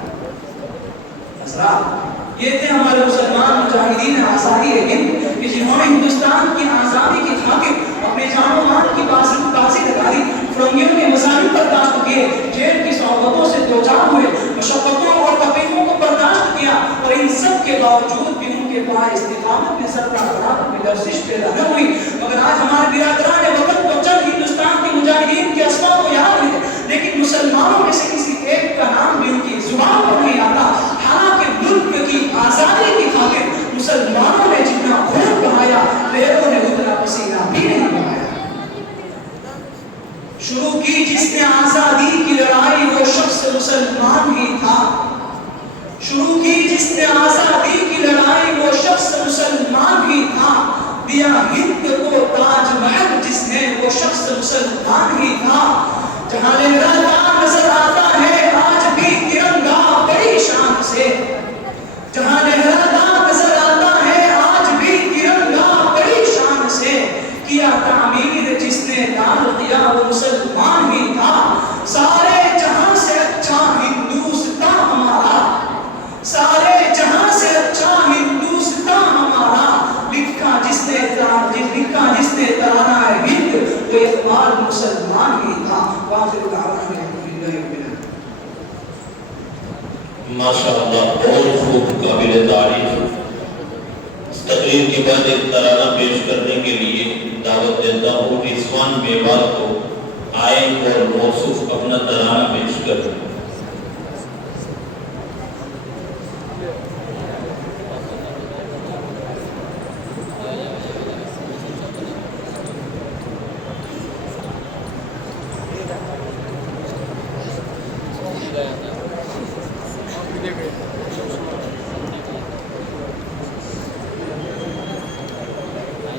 حضرات، یہ تھے ہمارے مسلمان مجاہدین آزادی ہند کہ جنہوں نے ہندوستان کی آزادی کی خاطر اپنے جان و مال کی بازی لگا دی، فرنگیوں کے مظالم برداشت کیے، جیل کی صحبتوں سے دوچار ہوئے، مشقتوں اور تکلیفوں کو برداشت کیا، اور ان سب کے باوجود بھی ان کے پائے استقامت میں سرکار برابر میں لرزش پیدا نہ ہوئی۔ مگر آج ہمارے برادران وطن کو چند ہندوستان کے مجاہدین کے اسماء کو یاد ہے، لیکن مسلمانوں میں سے کسی ایک کا نام بھی ان کی زبان پر نہیں آتا، حالانکہ ملک کی آزادی کی خاطر مسلمانوں نے جتنا خون بہایا، غیروں نے اتنا پسینہ بھی نہیں بہایا۔ شروع کی جس نے آزادی کی لڑائی وہ شخص مسلمان ہی تھا، شروع کی جس نے آزادی کی لڑائی وہ شخص مسلمان ہی تھا، دیا ہند کو تاج محل جس نے وہ شخص مسلمان ہی تھا۔ جہاں لہراتا نظر آتا ہے آج بھی ترنگا بڑی شان سے، جہاں لہراتا نظر آتا ہے آج بھی ترنگا بڑی شان سے، کیا تعمیر جس نے لال کیا وہ مسلمان ہی تھا۔ سارے جہاں سے اچھا ہندوستان ہمارا، سارے جہاں سے اچھا ہندوستان ہمارا، لکھا جس نے ترانہ ہند وہ اقبال مسلمان ہی تھا۔ واخر دعوانا الحمدللہ رب العالمین۔ ماشاءاللہ، بہت خوب، قابل تعریف۔ اس تقریر کے بعد ایک ترانہ پیش کرنے کے لیے دعوت دیتا ہوں رضوان میوات کو، آئیں اور موصوف اپنا ترانہ پیش کریں۔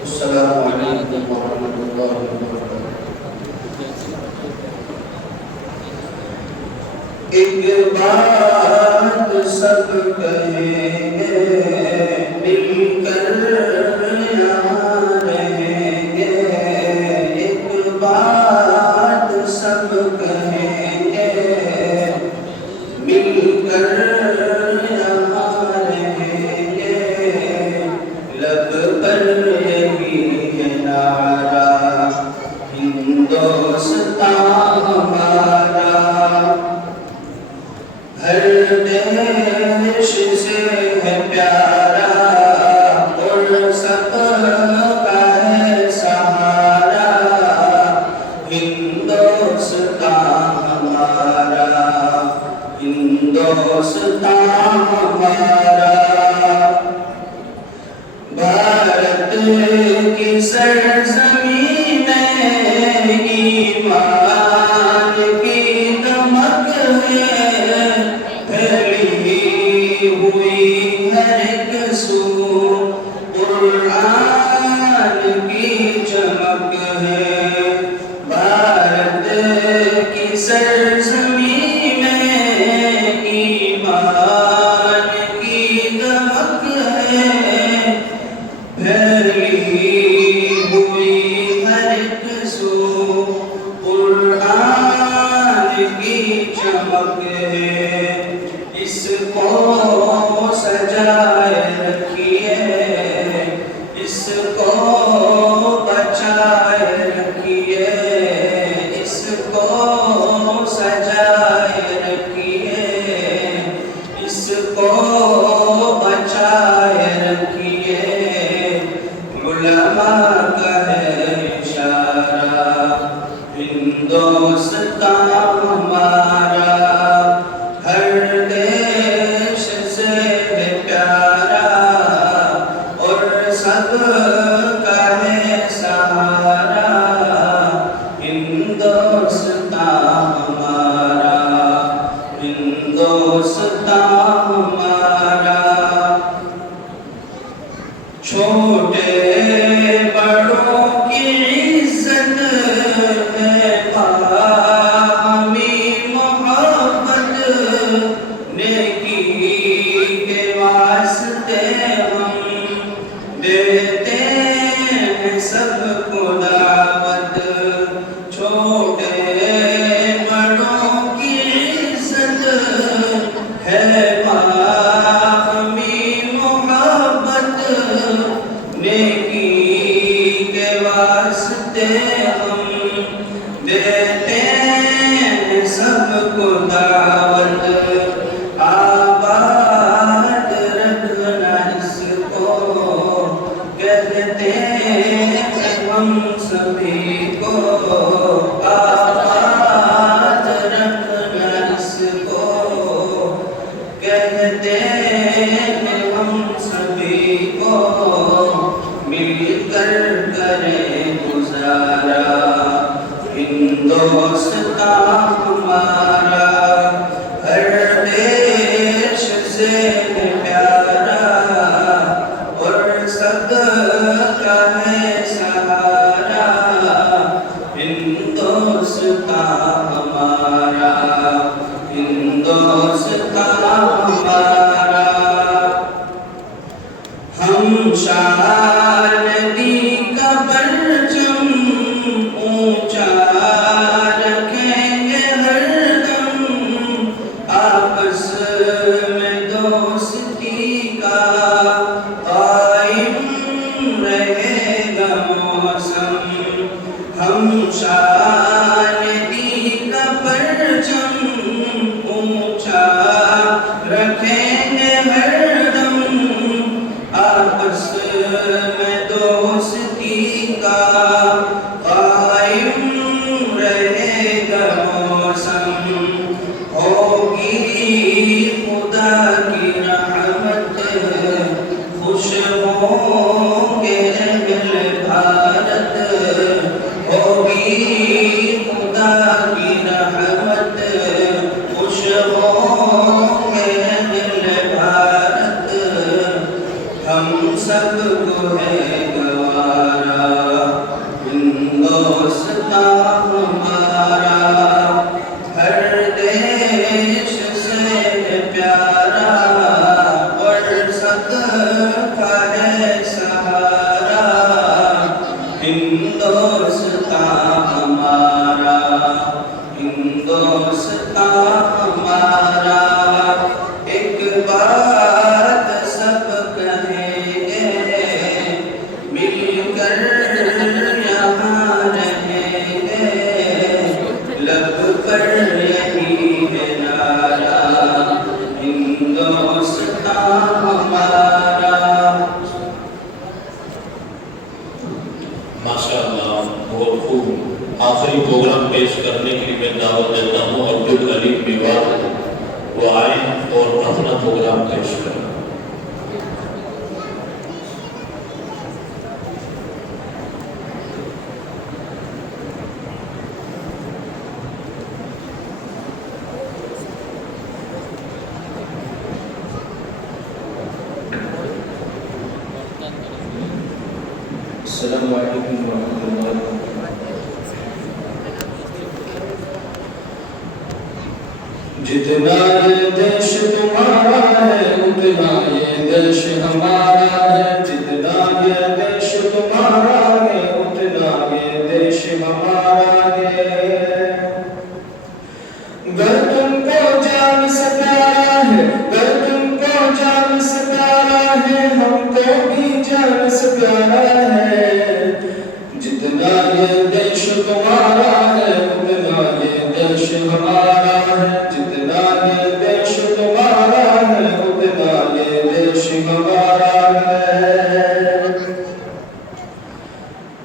السلام علیکم ورحمۃ اللہ وبرکاتہ۔ ایک بات سب کہیں گے مل کر یہاں رہیں گے، ایک بات سب کہیں گے مل کر یہاں رہیں گے، لب پر یہی ہے نعرہ ہندوستان ہمارا، ہر دیش سے ہے پیارا اور سب کا ہے سہارا، ہندوستان ہمارا، ہندوستان ہمارا، بھارت کی سرزمین میں ایمان کی دمک ہے، پھیلی ہوئی ہر ایک سو قرآن کی چمک ہے، بھارت کی سرزمین میں ایمان کی دمک ہے، پھیلی ہوئی ہر ایک سو قرآن کی چمک ہے، اس کو سجائے رکھیے، اس کو بچائے رکھیے، اس کو سجائے رکھیے، اس کو بچائے رکھیے، علماء کا ہے اشارہ ہندوستان ہمارا، ہر دیش سے ہے پیارا اور سب کا ہے سہارا، ہندوستان ہمارا، ہندوستان ہمارا۔ ہندوستان ہمارا ہر دیش سے پیارا اور سب کا ہے سہارا ہندوستان ہمارا ہندوستان ہمارا ہم شان ندی کا پرچم اونچا رکھیں گے ہر دم آپس میں دوستی کا قائم رہے گا موسم ہم شان ندی کا پرچم اونچا رکھیں گے ہر دم آپس میں دوستی کا قائم رہے گا موسم ہوگی خدا کی رحمت خوش ہوں گے اہل بھارت ہوگی خدا کی رحمت خوش ہوں گے اہل بھارت ہم سب کو ہے گوارا ہندوستان ہمارا ہر دیش سے پیارا اور سب کا ہے سہارا ہندوستان ہمارا ہندوستان ہمارا ایک بات سب کہیں گے مل کر یہاں رہیں گے لب پر یہی ہے نعرہ ہندوستان ہمارا ماشاءاللہ بہت خوب آخری پروگرام پیش کرنے کے لیے میں دعوت دیتا ہوں عبد العلیم میوات وہ آئیں اور اپنا پروگرام پیش کریں السلام علیکم ورحمۃ اللہ جتنا یہ دیش تمہارا ہے اتنا یہ دیش ہمارا ہے جتنا یہ دیش تمہارا ہے اتنا یہ دیش ہمارا ہے گر تم کو جان سے پیارا ہے گر تم کو جان سے پیارا ہے ہم کو بھی جان سے پیارا ہے جتنا یہ دیش تمہارا ہے اتنا یہ دیش ہمارا ہے جتنا یہ دیش تمہارا ہے اتنا یہ دیش ہمارا ہے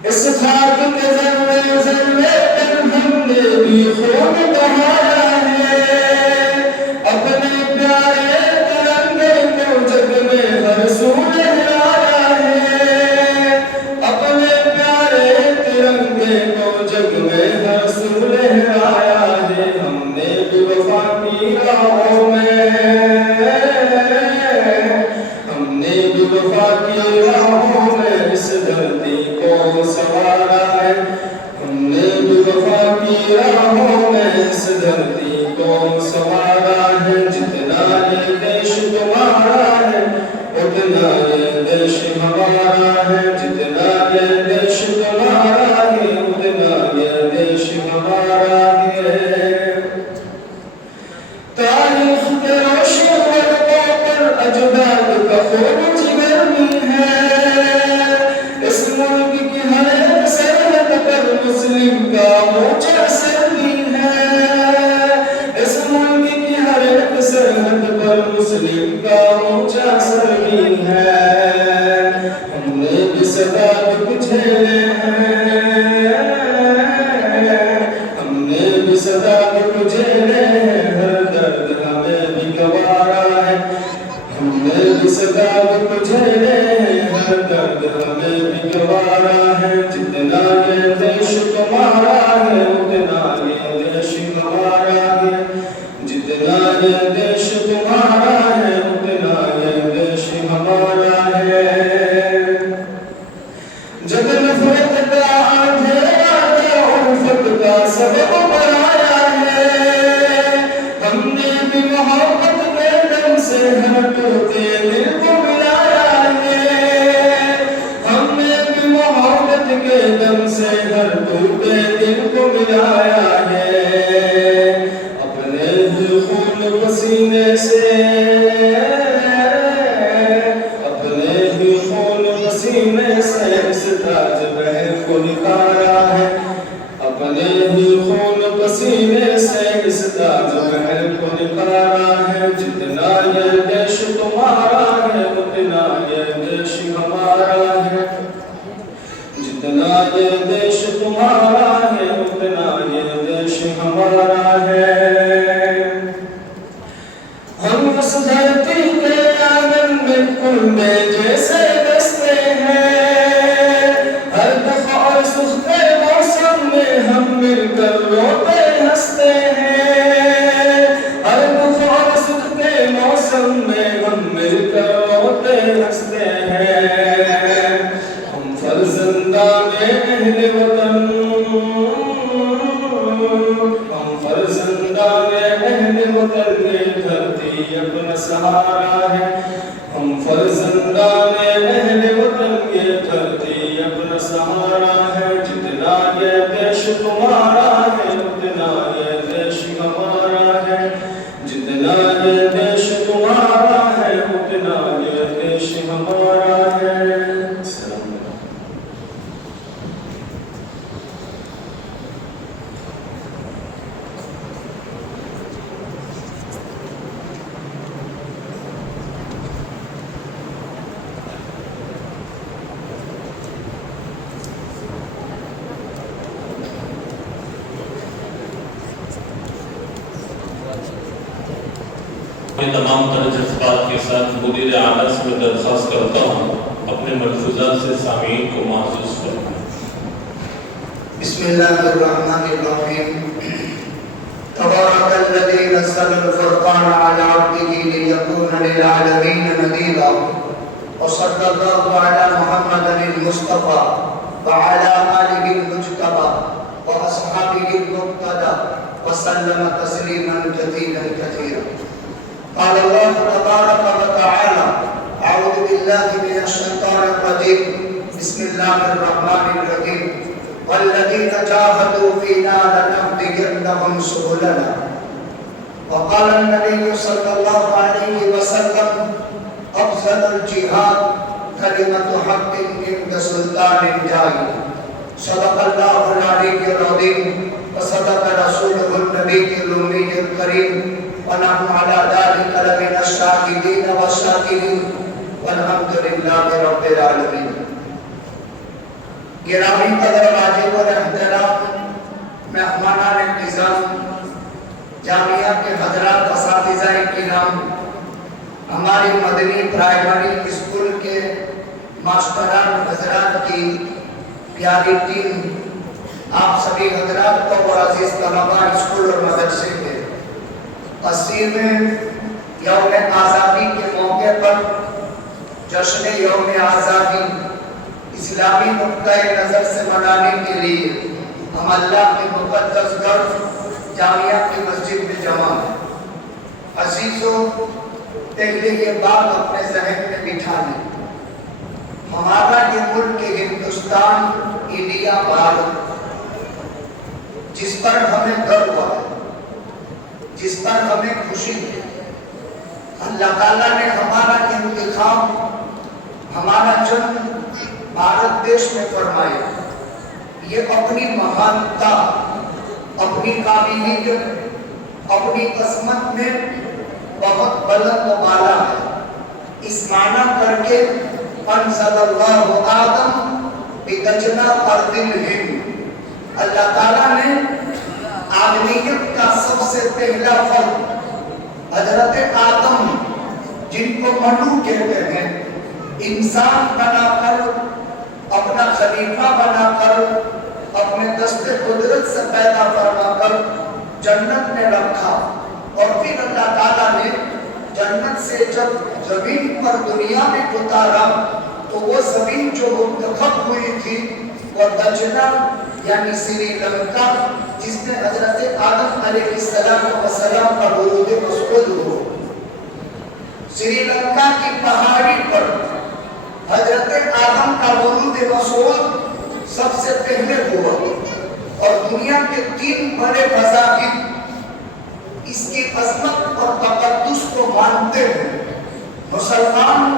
اس خاک کے ذرے ذرے پر ہم نے بھی خون بہایا ہے اپنے پیارے ترنگے کو جگ میں ہر سو لہرایا ہے اپنے پیارے ترنگے کو جگ میں ہر سو لہرایا ہے ہم نے بھی وفا کی راہوں میں ہم نے بھی وفا کی راہوں میں اس دھرتی کو سنوارا ہے ہم نے بھی وفا کی راہوں میں اس دھرتی کو سنوارا ہے جتنا یہ دیش تمہارا ہے اتنا یہ دیش ہمارا ہے جتنا یہ دیش تمہارا ہے اتنا یہ دیش ہمارا ہے تاریخ کے روشن ورقوں پر اجداد کا خون جگر میں ہے اس ملک کی ہر ایک سرحد پر مسلم کا موچا سر بھی ہے اس ملک کی ہر ایک سرحد پر مسلم کا موچا سر بھی ہے ہم نے بھی صداب کچھ جھیلے ہیں ہم نے بھی صداب کچھ جھیلے ہیں ہر درد ہمیں بھی گوارا ہے ہم نے بھی صداب کچھ جھیلے ہیں ہر درد ہمیں بھی گوارا ہے جتنا یہ دیش تمہارا ہے اتنا یہ یہ دیش تمہارا ہے اتنا یہ دیش ہمارا ہے جب نفرت کا اندھیرا تھا الفت کا سبب بنایا ہے ہم نے بھی محبت کے دم سے ہر ٹوٹے دل کو ملایا ہے ہم نے بھی محبت کے دم سے ہر ٹوٹے دل کو ملایا ہے اپنے دل خون پسینے سے اپنے ہی خون پسینے سے اس تاج بہن کو نکارا ہے اپنے ہی خون پسینے سے اس تاج بہن کو نکارا ہے جتنا یہ دیش تمہارا ہے اتنا یہ دیش ہمارا ہے جتنا یہ دیش تمہارا ہے اتنا یہ دیش ہمارا ہے ہم اس دھرتی کے آنگن میں کل میں جیسے بستے ہیں ہر دفعہ اور سختے موسم میں ہم مل کر روتے ہنستے ہیں ہر دفعہ اور سختے موسم میں ہم مل کر روتے ہنستے ہیں ہم فرزندان اہل وطن ہم فرزندان اہل وطن یہ دھرتی اپنا سہارا ہے ہم فرزندان اہل وطن یہ دھرتی اپنا سہارا ہے جتنا یہ دیش تمہارا ہے اتنا یہ دیش ہمارا ہے جتنا یہ دیش تمہارا ہے اتنا یہ دیش ہمارا ہے السلام علیکم میں تمام تر جذبات کے ساتھ مدیر اعلیٰ سے درخواست کرتا ہوں اپنے ملفوظات سے سامعین کو محسوس کریں بسم اللہ الرحمن الرحیم تبارک الذی نزل الفرقان علی عبدہ لیکون للعالمین نذیرا وصلی اللہ علی محمد المصطفى وعلى آلہ المجتبى وأصحابہ المقتدى وسلم تسلیما کثیرا کثیرا قال الله تبارك وتعالى أعوذ بالله من الشيطان الرجيم بسم الله الرحمن الرحيم والذين جاهدوا فينا لنهدينهم سبلنا وقال النبي صلى الله عليه وسلم أفضل الجهاد كلمة حق عند سلطان جائر صدق الله العلي العظيم وصدق رسوله النبي الأمي الكريم ونحن على ذلك لمن الشاهدين والشاكرين والحمد لله رب العالمين گرامی قدر واجب اور احترام مہمانان نظام جامعہ کے حضرات اساتذہ کرام ہماری مدنی پرائمری اسکول کے ماسٹران حضرات کی پیاری ٹیم آپ سبھی حضرات کو اور عزیز طلباء اسکول اور مدرسے کے میں یوم آزادی کے موقع پر جشن یوم آزادی اسلامی نقطۂ نظر سے منانے کے لیے ہم اللہ کے مقدس گھر جامعہ کی مسجد میں جمع ہیں عزیزوں پہلے یہ بات اپنے ذہن میں بٹھا لیں ہمارا یہ ملک ہندوستان انڈیا بھارت جس پر ہمیں گرو ہے جس پر ہمیں خوشی ہے اللہ تعالیٰ نے ہمارا انتخاب ہمارا جنم بھارت دیش میں فرمایا یہ اپنی مہانتا اپنی قابلیت اپنی عظمت میں بہت بلند و بالا ہے اس معنی کر کے انزل اللہ آدم بدجنہ ارض الہند اللہ تعالیٰ نے آدمیت کا سب سے پہلا فرد حضرت آدم جن کو منو کہتے ہیں انسان بنا کر اپنا خلیفہ بنا کر اپنے دست قدرت سے پیدا فرما کر جنت میں رکھا اور پھر اللہ تعالیٰ نے جنت سے جب زمین پر دنیا میں اتارا تو وہ زمین جو منتخب ہوئی تھی وہ دجنہ یعنی سری لنکا، جس میں حضرت آدم علیہ السلام کا ورود مسعود ہو. سری لنکا کی پہاڑی پر حضرت آدم کا ورود مسعود سب سے پہلے ہوا، اور دنیا کے 3 بڑے مذاہب اس کی عظمت اور تقدس کو مانتے ہیں. مسلمان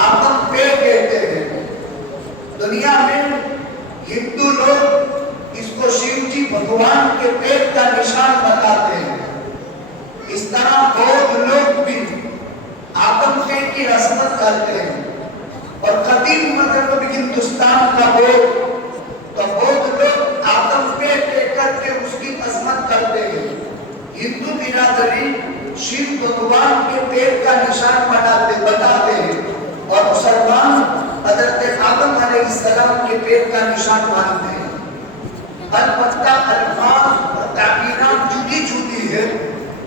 آدم پہ کہتے ہیں، دنیا میں ہندو لوگ اس کو شیو جی بھگوان کے پیر کا نشان بتاتے ہیں. اس طرح بودھ لوگ بھی آدم پہ کی عظمت کرتے ہیں. اور قدیم مذہب ہندوستان کا بودھ، تو بودھ لوگ آدم پہ کہہ کر کے اس کی عظمت کرتے ہیں. ہندو برادری شیو بھگوان کے پیر کا نشان بتاتے ہیں، اور مسلمان حضرت آدم علیہ السلام کے پیر کا نشان مانتے ہیں. البتہ الفاظ اور تعبیرات جدی جدی ہے.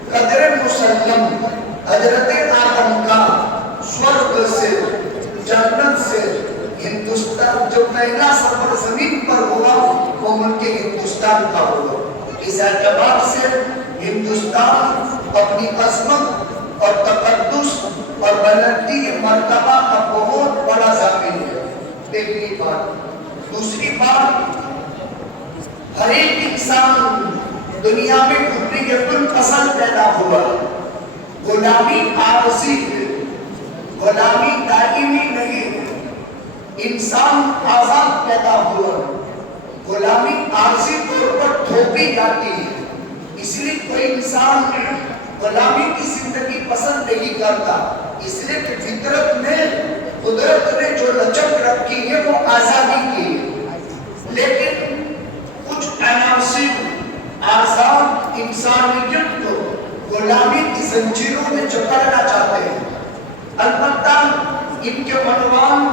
قدر مسلم حضرت آدم کا سورگ سے، جنت سے ہندوستان جو پہلا سفر زمین پر ہوا وہ ملک ہندوستان کا ہوا. اس اعتبار سے ہندوستان اپنی عظمت اور تقدس اور بلندی مرتبہ کا بہت بڑا ضامن ہے. پہلی بات. دوسری بات، ہر ایک انسان دنیا میں حریت الفصل پیدا ہوا. غلامی عارضی ہے، غلامی دائمی نہیں ہے. انسان آزاد پیدا ہوا، غلامی عارضی طور پر تھوپی جاتی ہے. اس لیے کوئی انسان غلامی کی زندگی پسند نہیں کرتا، اس لیے کہ فطرت میں قدرت نے جو لچک رکھی ہے وہ آزادی کی ہے. لیکن کچھ عناصر آزاد انسانیت کو غلامی کی زنجیروں میں جکڑنا چاہتے ہیں. البتہ ان کے عنوان،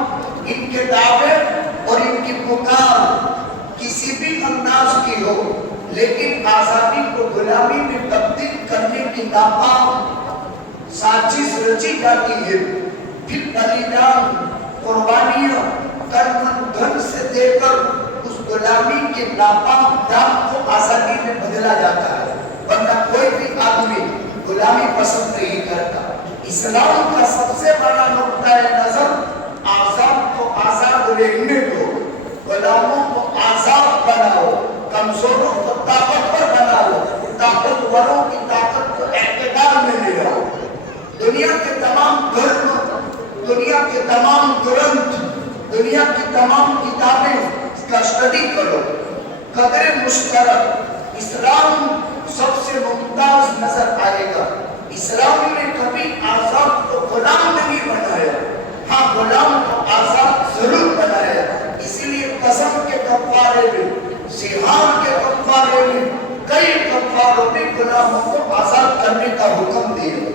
ان کے دعوے اور ان کی پکار کسی بھی انداز کی ہو، لیکن آزادی کو غلامی میں تبدیل کرنے کی ناکام سازش رچی جاتی ہے. پھر بلیدان، قربانیاں تن دھن سے دے کر اس غلامی کے ناکام دام کو آزادی میں بدلا جاتا ہے. ورنہ کوئی بھی آدمی غلامی پسند نہیں کرتا. اسلام کا سب سے بڑا نقطہ نظر آزاد کو آزاد رہنے کو، غلاموں کو آزاد بناؤ، کمزوروں کو طاقتور بناؤ، طاقتوروں کی طاقت کو اعتدال میں لے آؤ. دنیا کے تمام دھرم، دنیا کے تمام گرنتھ، دنیا کی تمام کتابیں کا اسٹڈی کرو. قدر مشترک اسلام سب سے ممتاز نظر آئے گا. اسلام نے کبھی آزاد کو غلام نہیں بنایا، ہاں غلام کو آزاد ضرور بنایا. اسی لیے قسم کے کفارے میں، سہام کے کفارے میں، کئی کفاروں نے غلاموں کو آزاد کرنے کا حکم دیا.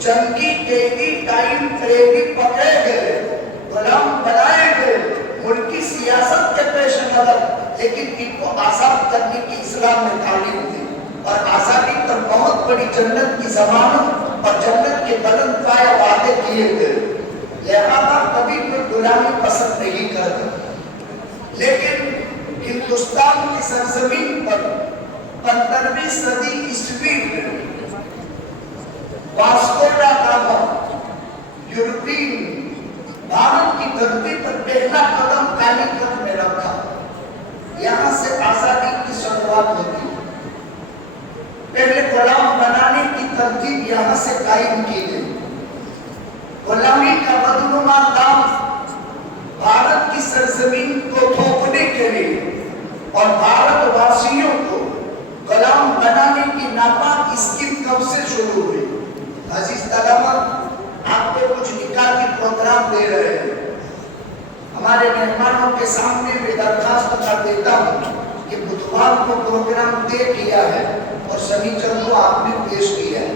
جنگی قیدی ٹائم قیدی پکڑے گئے، غلام بنائے گئے ملکی سیاست کے پیش نظر، لیکن ان کو آزاد کرنے کی اسلام نے تعلیم دی. اور آزادی پر بہت بڑی جنت کی ضمانت اور جنت کے بلند پائے وعدے کیے گئے. لہذا کبھی کوئی غلامی پسند نہیں کرتا. لیکن ہندوستان کی سرزمین پر 15ویں صدی عیسوی میں واسکو دا گاما یورپین بھارت کی دھرتی پر پہلا قدم کالیکٹ میں رکھا. یہاں سے آزادی کی شروعات ہوتی. پہلے غلام بنانے کی ترتیب یہاں سے قائم کی گئی. غلامی کا بدنما دام بھارت کی سرزمین کو تھوپنے کے لیے اور بھارت واسیوں کو غلام بنانے کی ناپاک اسکیم کب سے شروع ہوئی. عزیز طلبہ، آپ کو کچھ نکاح کی پروگرام دے رہے ہیں. ہمارے مہمانوں کے سامنے میں درخواست کر دیتا ہوں کہ بدھوار کو پروگرام طے کیا ہے اور سنیچر کو آپ نے پیش کیا ہے.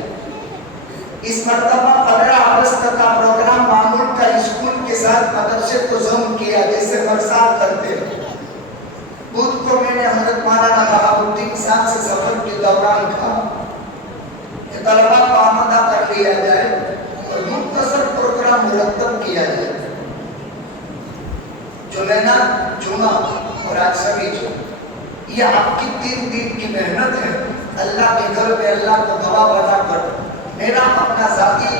اس مرتبہ 15 اگست کا پروگرام معمول کا اسکول کے ساتھ مدرسے کو ضم کیا جیسے برسات کرتے ہیں. بدھ کو میں نے حضرت مولانا بہاؤالدین صاحب سے سفر کے دوران کہا کہ طلبا کو آمادہ کر لیا جائے اور مختصر پروگرام مرتب کیا جائے. جمعہ جمعہ اور آج سبھی جمعہ یہ آپ کی 3 دن کی محنت ہے. اللہ کے گھر میں اللہ کو گواہ بنا کر میرا اپنا ذاتی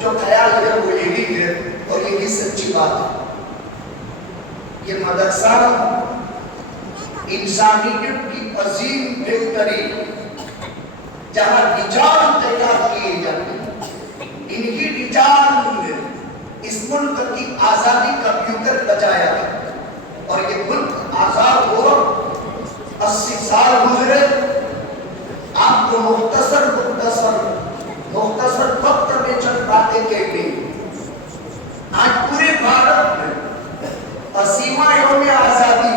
جو خیال ہے وہ یہی ہے اور یہی سچی بات ہے. یہ مدرسہ انسانیت کی عظیم بہترین جہاں رجال تیار کیے جاتے ہیں. انہی رجال نے اس ملک کی آزادی کا بیوگر بچایا ہے اور یہ ملک آزاد ہوا. 80 سال گزرے. آپ کو مختصر وقت میں چند باتیں کہنی. آج پورے بھارت میں 80واں یوم آزادی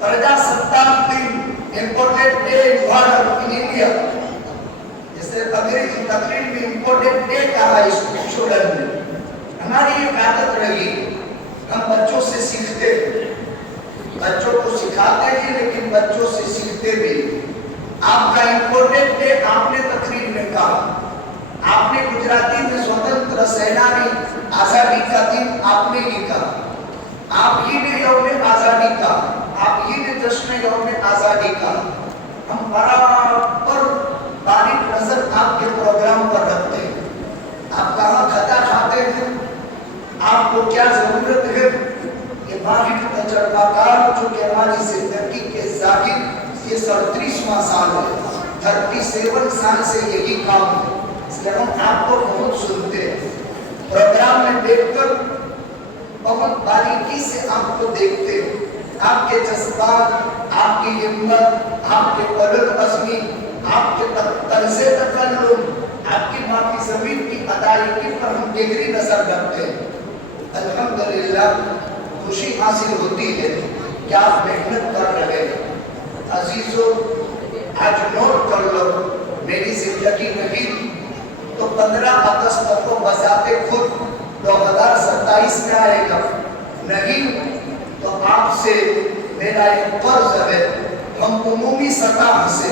پرجاستاک دن important day in Bharat in India جیسے انگریزی تقریر میں امپورٹنٹ ڈے کہا اس شولن میں. ہماری ایک عادت رہی ہم بچوں سے سیکھتے بچوں کو سکھاتے ہیں لیکن بچوں سے سیکھتے بھی. آپ کا امپورٹنٹ ڈے آپ نے تقریر میں کہا. آپ نے گجراتی میں سوتنتر سینانی آزادی کا دن آپ نے ہی کہا. آپ ہی نے یوم آزادی کا آپ ہی نے جشن یوم آزادی کا. ہم برابر باریک نظر آپ کے پروگرام پر رکھتے ہیں. آپ کہاں کھاتا کھاتے ہیں آپ کو کیا ضرورت ہے. یہ باریک تجربہ کار جو کہ ہماری زندگی کے ظاہر یہ 37واں سال ہے. 37 سال سے یہی کام ہے. اس لیے ہم آپ کو بہت سنتے ہیں. پروگرام میں دیکھ کر بہت باریکی سے آپ کو دیکھتے ہیں. آپ کے جذبات آپ کی ہمت آپ کے بلند عزمی آپ کے طرز تکلم آپ کی ماں کی زمین کی ادائیگی پر ہم گہری نظر رکھتے ہیں. الحمدللہ خوشی حاصل ہوتی ہے کہ آپ محنت کر رہے ہیں. عزیزو آج نوٹ کر لو میری زندگی نہیں تو 15 اگست کو بذات خود 2027 میں آئے گا. نہیں تو آپ سے میرا ایک فرض ہے. ہم عمومی سطح سے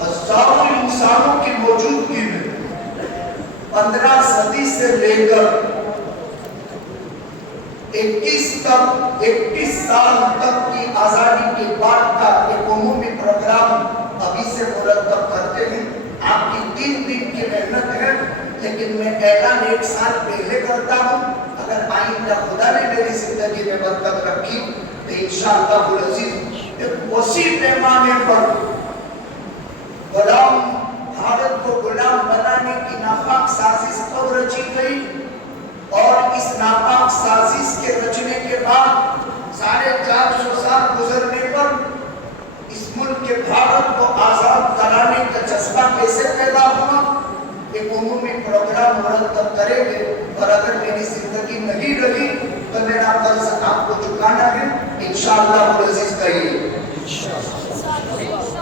ہزاروں انسانوں کی موجودگی میں 15 صدی سے لے کر 21 سال تک کی آزادی کے بعد کا ایک عمومی پروگرام ابھی سے مرتب کرتے ہیں. آپ کی 3 دن کی محنت ہے لیکن میں اعلان 1 سال پہلے کرتا ہوں. اگر آئندہ خدا نے میری زندگی میں برکت رکھی تو انشاءاللہ العزیز ایک وسیع پیمانے پر غلام بھارت کو غلام بنانے کی ناپاک سازش کب رچی گئی اور اس ناپاک سازش کے رچنے کے بعد 450 سال گزرنے پر اس ملک کے بھارت کو آزاد کرانے کا جذبہ کیسے پیدا ہوا. ایک عمومی پروگرام مرتب کریں گے اور اگر میری زندگی نہیں رہی تو میرا فرض آپ کو چکانا ہے. انشاءاللہ العزیز کہیے.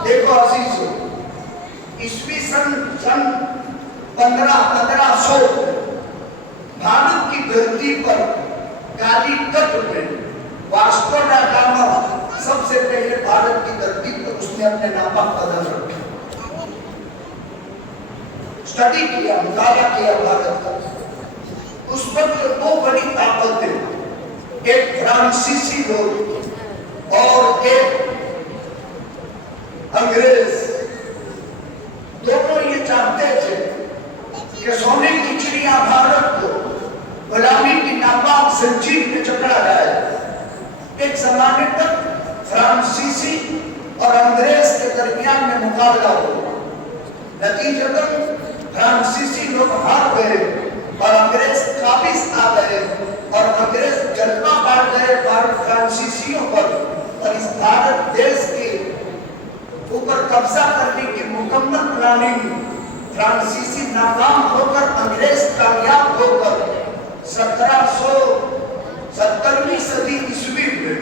دیکھو عزیزو عیسوی سن 1500 بھارت کی دھرتی پر کالی کٹ میں واسکو دا گاما سب سے پہلے بھارت کی دھرتی پر اس نے اپنے ناپاک قدم رکھے. اسٹڈی کیا مطالعہ کیا بھارت کا. اس وقت 2 بڑی طاقتیں ایک فرانسیسی لوگ اور ایک انگریز دونوں یہ چاہتے تھے کہ سونے کی چڑیا بھارت کو غلامی کی ناپاک زنجیر میں جکڑا جائے. ایک زمانے تک فرانسیسی اور انگریز کے درمیان میں مقابلہ ہوا. نتیجتاً فرانسیسی لوگ ہار گئے اور انگریز قابض آ گئے اور انگریز جلوہ پاڑ گئے فرانسیسیوں پر اور اس بھارت دیش کے اوپر قبضہ کرنے کی مکمل پلاننگ فرانسیسی ناکام ہو کر انگریز کامیاب ہو کر 1770ویں صدی عیسوی میں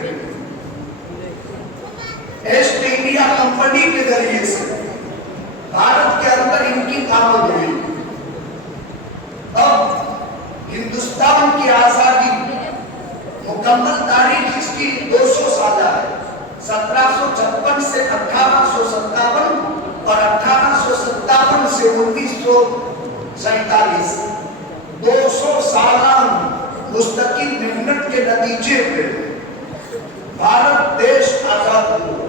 ایسٹ انڈیا کمپنی کے ذریعے سے بھارت کے اندر ان کی آمد ہوئی. اب ہندوستان کی آزادی مکمل تاریخ اس کی 200 سالہ ہے. 1756 سے 1857 اور 1857 57 سے 1947 200 سالہ مستقل محنت کے نتیجے پہ بھارت دیش آزاد ہوا۔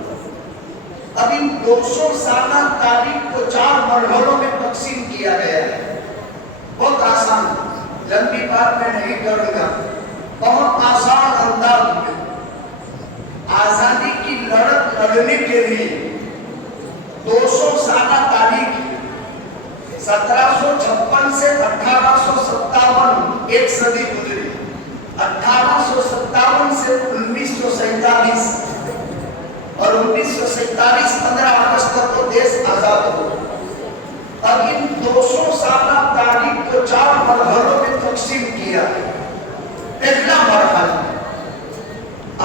اب ان 200 سالہ تاریخ کو 4 مرحلوں میں تقسیم کیا گیا ہے۔ بہت آسان، لمبی بات میں نہیں کروں گا، بہت آسان انداز میں آزادی کی لڑت لڑنے کے لیے 200 سالہ تاریخ 1756 سے 1857 ایک صدی گزری، 1857 سے 1947 اور 1947 15 اگست کو دیش آزاد ہوا۔ اب ان 200 سالہ تاریخ کو 4 مرحلوں میں تقسیم کیا۔ پہلا مرحلہ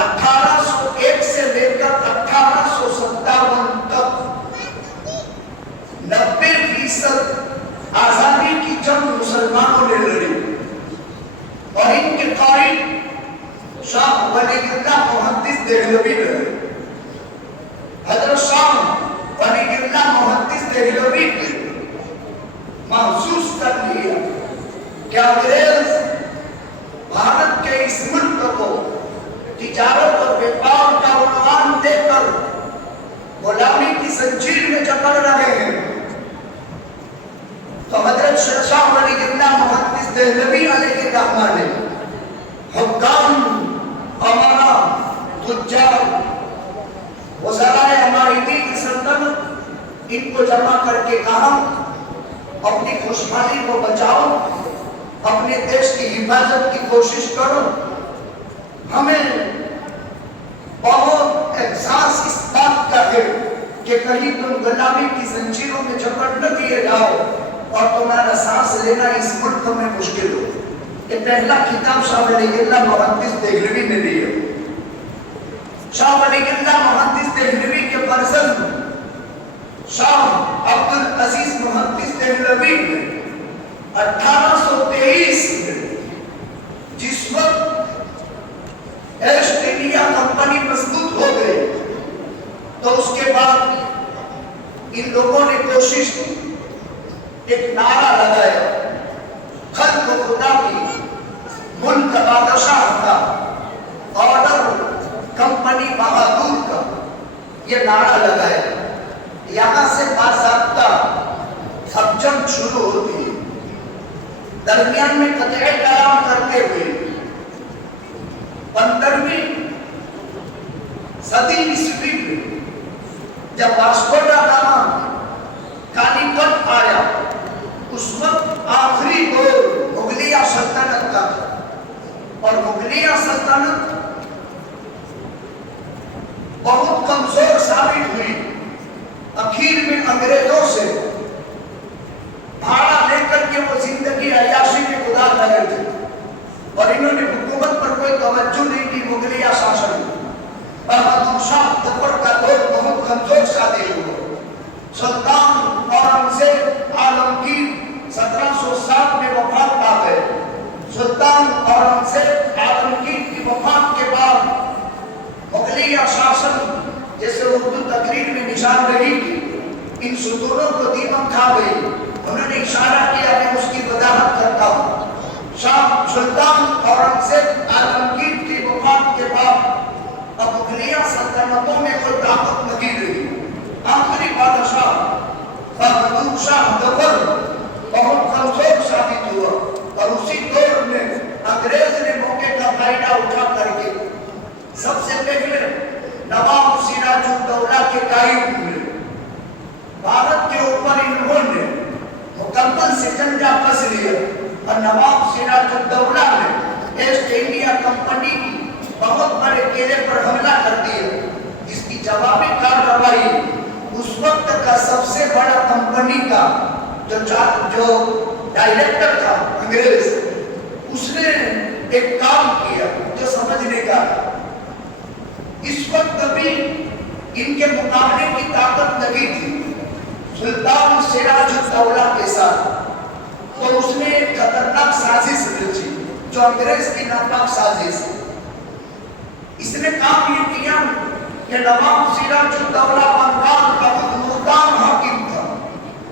1801 سے لے کر 1857 تک 90% آزادی کی جنگ مسلمانوں نے لڑی، اور ان کے قائد شاہ ولی اللہ محدث دہلوی نے حضرت شاہ ولی اللہ محدث دہلوی نے محسوس کر لیا کہ انگریز بھارت کے اس ملک کو تجارت اور بیپار کا عنوان دے کر غلامی کی زنجیر میں جکڑ رہے ہیں۔ تو حضرت شاہ ولی اللہ محدث دہلوی علیہ الرحمہ نے حکام، امراء، تجار، وزرائے امارتی کی سلطنت ان کو جمع کر کے کہا اپنی خوشحالی کو بچاؤ، اپنے دیش کی حفاظت کی کوشش کرو، ہمیں بہت احساس اس بات کا ہے کہ کہیں تم غلامی کی زنجیروں میں جکڑ نہ دیے جاؤ اور تمہارا سانس لینا اس ملک میں مشکل ہو۔ یہ پہلا خطاب شاہ ولی اللہ محدث دہلوی نے دیا۔ شاہ ولی اللہ محدث دہلوی کے فرزند شاہ عبدالعزیز محدث دہلوی نے 1823 میں جس وقت ایسٹ انڈیا کمپنی مضبوط ہو گئی تو اس کے بعد ان لوگوں نے کوشش کی، ایک نعرہ لگایا، خلق خدا کی، ملک بادشاہ کا، آرڈر کمپنی بہادور کا، یہ نعرہ لگایا۔ یہاں سے باضابطہ اب جنگ شروع ہوتی ہے۔ درمیان میں قطع کلام کرتے ہوئے 15ویں صدی عیسوی میں جب واسکو دا گاما کالی پت آیا، اس وقت آخری دور مغلیہ سلطنت کا تھا، اور مغلیہ سلطنت بہت کمزور ثابت ہوئی۔ اخیر میں انگریزوں سے بھاڑا لے کر کے وہ زندگی عیاشی میں گزار رہے تھے، اور انہوں نے حکومت پر کوئی توجہ نہیں کی۔ مغلیہ شاشن بہادر شاہ ظفر کا دور بہت کمزور ثابت ہوا۔ سلطان اورنگزیب عالمگیر 1707 میں وفات پا گئے۔ سلطان اورنگزیب عالمگیر کی وفات کے بعد مغلیہ شاشن، جیسے اردو تقریر میں نشان رہی تھی، ان ستونوں کو دیمک کھا گئی۔ انہوں نے اشارہ کیا، میں اس کی وضاحت کرتا ہوں۔ شاہ سلطان اورنگزیب عالمگیر کی وفات کے بعد اب مغلیہ سلطنتوں میں کوئی طاقت نہیں رہی۔ آخری بادشاہ بہادر شاہ ظفر بہت کمزور ثابت ہوا، اور اسی دور میں انگریز نے موقع کا فائدہ اٹھا کر کے سب سے پہلے نواب سراج الدولہ کے قائم ہوئے۔ بھارت کے اوپر انہوں نے مکمل سکنجہ کس لیا، اور نواب سراج الدولہ نے ایسٹ انڈیا کمپنی کی بہت بڑے قلعے پر حملہ کر دیا، جس کی جوابی کارروائی اس وقت کا سب سے بڑا کمپنی کا جو ڈائریکٹر تھا انگریز، اس نے ایک کام کیا جو سمجھنے کا۔ اس وقت بھی ان کے مقابلے کی طاقت نہیں تھی سلطان سراج الدولہ کے ساتھ، تو اس نے ایک خطرناک سازش رچی جو انگریز کی ناپاک سازش۔ اس نے کام یہ کیا کہ نواب سراج الدولہ بنگال کا خود مختار حاکم تھا،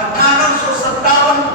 1857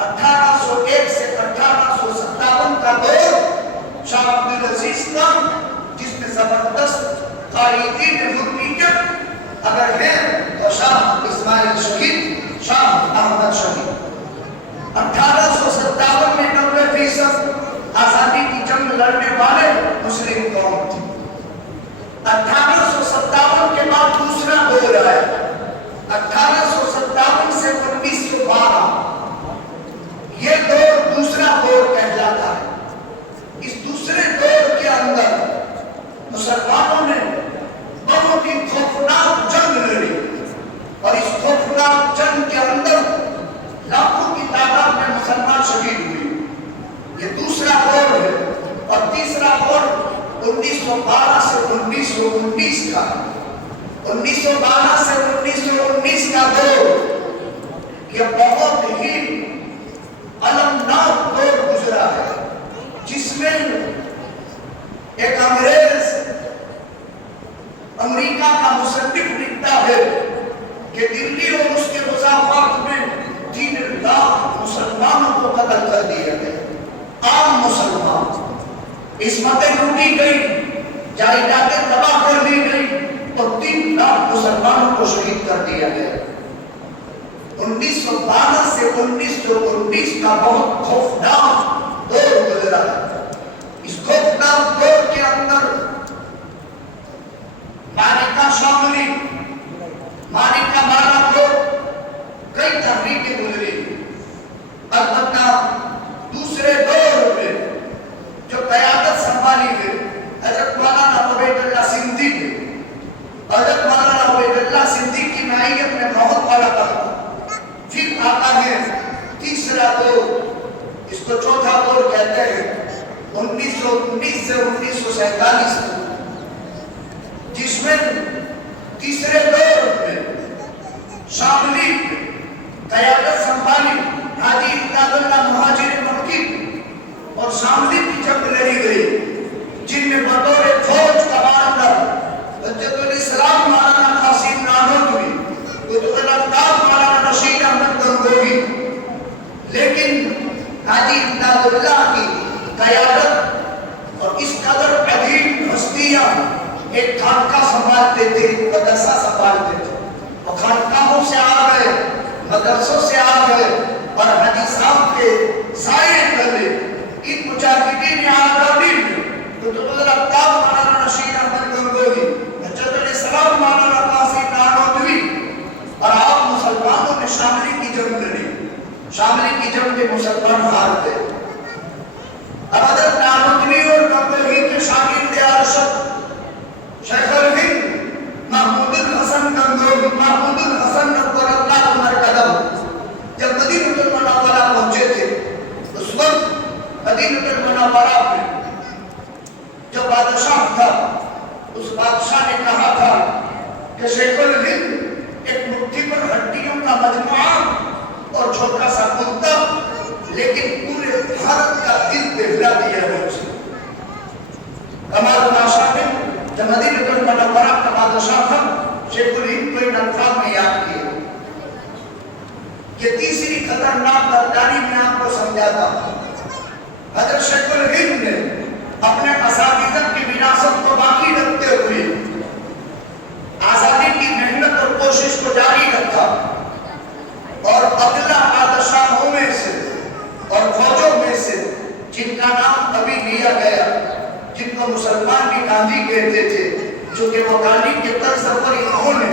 1801 سے 1857 کا دور شاہ عبدالعزیز کا، جس میں زبردست قائدین حکمیت اگر ہے تو شاہ اسماعیل شہید، شاہ احمد شہید۔ 1857 میں 90% آزادی کی جنگ لڑنے والے مسلم قوم تھے۔ 1857 کے بعد دوسرا دور آیا، 1857 سے 1912، یہ دور دوسرا دور کہلاتا ہے۔ اس دوسرے دور کے اندر مسلمانوں نے بہت ہی خوفناک جنگ لڑی، اور اس خوفناک جنگ کے اندر لاکھوں کی تعداد میں مسلمان شہید ہوئے۔ یہ دوسرا دور ہے۔ اور تیسرا دور 1912 سے 1919 کا، 1912 سے 1919 کا دور، یہ بہت ہی المناک دور گزرا ہے، جس میں ایک انگریز امریکہ کا مصنف لکھتا ہے کہ دلی اور اس کے مضافات میں 3 لاکھ مسلمانوں کو قتل کر دیا گیا، عام مسلمان، عصمتیں لوٹی گئی، جائیدادیں تباہ کر دی گئی، اور 3 لاکھ مسلمانوں کو شہید کر دیا گیا۔ 1912 سے 1919 کا بہت خوفناک دور گزرا ہے۔ اس خوفناک دور کے اندر معرکہ شاملی، معرکہ بالاکوٹ، کئی تحریکیں گزری۔ البتہ دوسرے دور میں جو قیادت سنبھالی ہے حضرت مولانا عبید اللہ سندھی نے، حضرت مولانا عبید اللہ سندھی کی معیت میں بہت بڑا کرتا۔ پھر آتا ہے تیسرا دور، اس کو چوتھا دور کہتے ہیں، 1919 سے 1947 تک، جس میں تیسرے دور میں شاملی قیادت سنبھالی حاجی امداد اللہ مہاجر مکی، اور شاملی کی جنگ لڑی گئی، جن میں بطور فوج کمانڈر حجت الاسلام مولانا قاسم نانوتوی، قطب الافطاب مولانا رشید احمد گنگوہی، لیکن حاجی امداد اللہ کی قیادت اور اس قدر عظیم ہستیاں ایک خانقاہ سنبھالتے تھے، مدرسہ سنبھالتے تھے، اور خانقاہوں سے آ گئے، مدرسوں سے آ گئے، اور حاجی صاحب کے سائے تلے ان مجاہدین آزادی میں قطب الافطاب مولانا رشید احمد گنگوہی، حجت الاسلام مولانا قاسم نانوتوی، اور آپ مسلمانوں نے شاملی کی جنگ لڑی۔ شاملی کی جنگ میں مسلمان ہار گئے۔ اب حضرت نانوتوی اور گنگوہی کے شاگرد ارشد شیخ الہند محمود الحسن گنگوہی، محمود الحسن نور اللہ عمر قدم، جب مدینہ المنورہ پہنچے تھے، اس وقت مدینہ المنورہ میں جو بادشاہ تھا، اس بادشاہ نے کہا تھا کہ شیخ الہند ایک مٹھی پر ہڈیوں کا مجموعہ اور چھوٹا سا کرتا، لیکن پورے بھارت کا دل دہلا دیا ہے اسے۔ کمال بادشاہ نے جب مدینہ المنورہ کا بادشاہ تھا، شیخ الہند کو ان الفاظ میں یاد کیا۔ یہ تیسری خطرناک غداری میں آپ کو سمجھاتا ہوں۔ حضرت شیخ الہند نے اپنے اساتذہ کی وراثت کو باقی رکھتے ہوئے آزادی کی محنت اور کوشش کو جاری رکھا، اور اگلا بادشاہوں میں سے اور فوجوں میں سے جن کا نام ابھی لیا گیا، جن کو مسلمان بھی گاندھی کہتے تھے، چونکہ وہ گاندھی کے طرز پر انہوں نے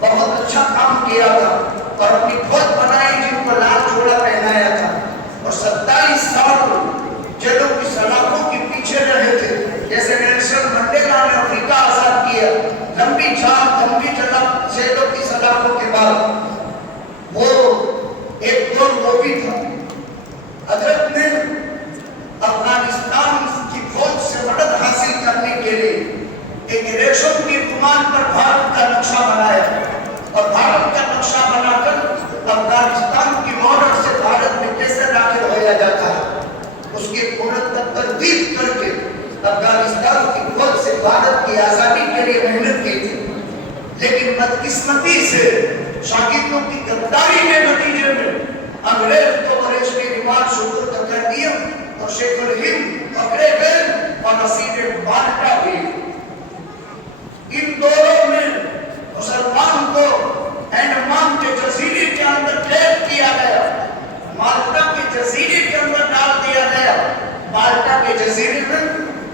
بہت اچھا کام کیا تھا، اور اپنی فوج بنائی جن کو لال جوڑا پہنایا تھا، اور 27 سال جیلوں کی سلاخوں کے پیچھے رہے تھے۔ جیسے نیلسن منڈیلا نے افریقہ آزاد کیا، لمبی جان، لمبی جلد جیلوں کی سلاخوں کے بعد، وہ ایک دور وہ بھی تھا۔ حضرت نے افغانستان کی فوج سے مدد حاصل کرنے کے لیے ایک ریشم کی کمان پر بھارت کا نقشہ بنایا، اور بھارت کا نقشہ بنا کر افغانستان کی بارڈر سے بھارت میں کیسے داخل ہویا جاتا ہے، اس کی پورا ترتیب کر کے افغانستان کی فوج سے بھارت کی آزادی کے لیے محنت کی تھی۔ لیکن بدقسمتی سے شاگردوں کی غداری کے نتیجے میں انگریز کو ریشمی ایمان شکر کا کر دیا اور شیخ الہند پکڑے گئے اور نصیب مالٹا ہوئی. ان دوروں میں مسلمان کو اینڈمان کے جزیرے کے اندر قید کیا گیا, مالٹا کے جزیرے کے اندر ڈال دیا گیا. مالٹا کے جزیرے میں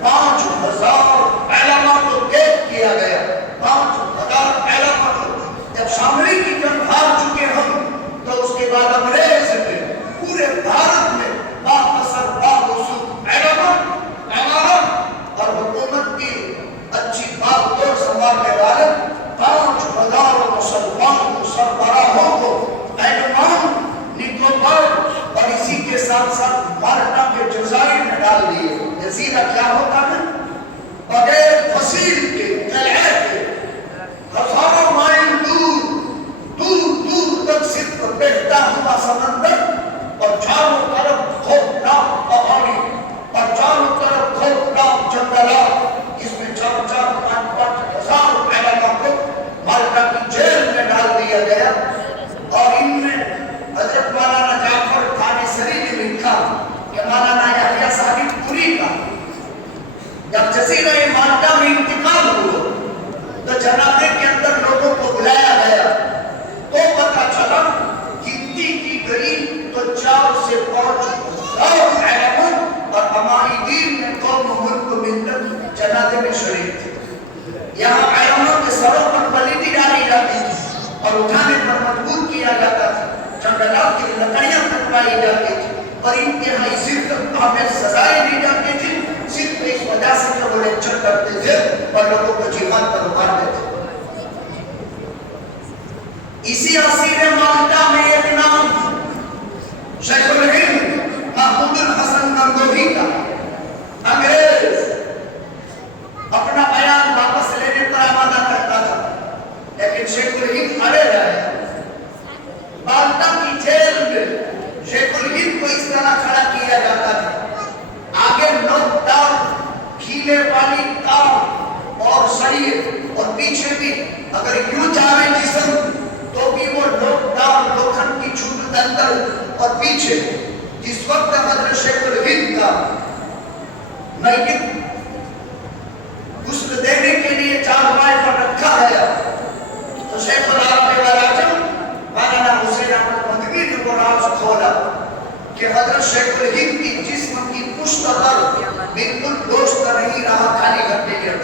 5000 علماء کو قید کیا گیا. 5000 علماء کو. جب شاملی کی جنگ ہار چکے ہم تو اس کے بعد انگریز نے پورے بھارت میں باقصر باوصول علماء امارت اور حکومت کی اچھی بات دور سنبھالنے والے 5000 مسلمان سربراہوں کو اینڈمان نکوبار اور اسی کے ساتھ ساتھ مالٹا کے جزائر میں ڈال دیے. جزیرہ کیا ہوتا ہے؟ بغیر فصیل کے قلعے کے ہزاروں مائل دور دور تک صرف بہتا ہوا سمندر اور چاروں طرف خوفناک پہاڑی اور چاروں طرف خوفناک جنگلات. اس میں 4-5 ہزار علماء کو مالٹا کی جیل میں ڈال دیا گیا. اور ان میں حضرت مولانا جعفر قانصری نے لکھا کہ مولانا یحییٰ صاحب پوری کا جب جزیرہ مالٹا میں انتقال ہوا تو جنازے کے اندر لوگوں کو بلایا گیا تو پتہ چلا گنتی کی گئی تو 4 سے 5 ہزار علماء اور ہماری دین میں قوم و ملک و ملت جنازے میں شریک تھے. یہاں علماء کے سروں پر پلیٹی ڈالی جاتی تھی اور اٹھانے پر مجبور کیا جاتا تھا. جنگلات کی لکڑیاں کٹوائی جاتی تھی اور انتہائی ذلت آمیز سزائیں دی جاتی تھی صرف اس وجہ سے کہ وہ لیکچر کرتے تھے اور لوگوں کو جہاد پر ابھارتے تھے. اسی اسیر مالٹا میں ایک نام شیخ الہند محمود الحسن گنگوہی کا انگریز اپنا بیان واپس لینے پر آمادہ کرتا تھا, لیکن شیخ الہند اڑے رہے. مالٹا کی جیل میں شیخ الہند کو اس طرح کھڑا کیا جاتا تھا, آگے نوک دار کھیلے والی تار اور شریر اور پیچھے بھی اگر یوں جاوے جسم تو بھی وہ نوک دار لوکھن کی چھوٹ اندر اور پیچھے. جس وقت حضرت شیخ الہند کا میت غسل دینے کے لیے چارپائی پر رکھا گیا تو شیخ العرب والعجم مولانا حسین احمد مدنی نے وہ راز کھولا کہ حضرت شیخ الہند کی جسم کی پشت پر بالکل گوشت نہیں رہا, خالی گھٹے گئے.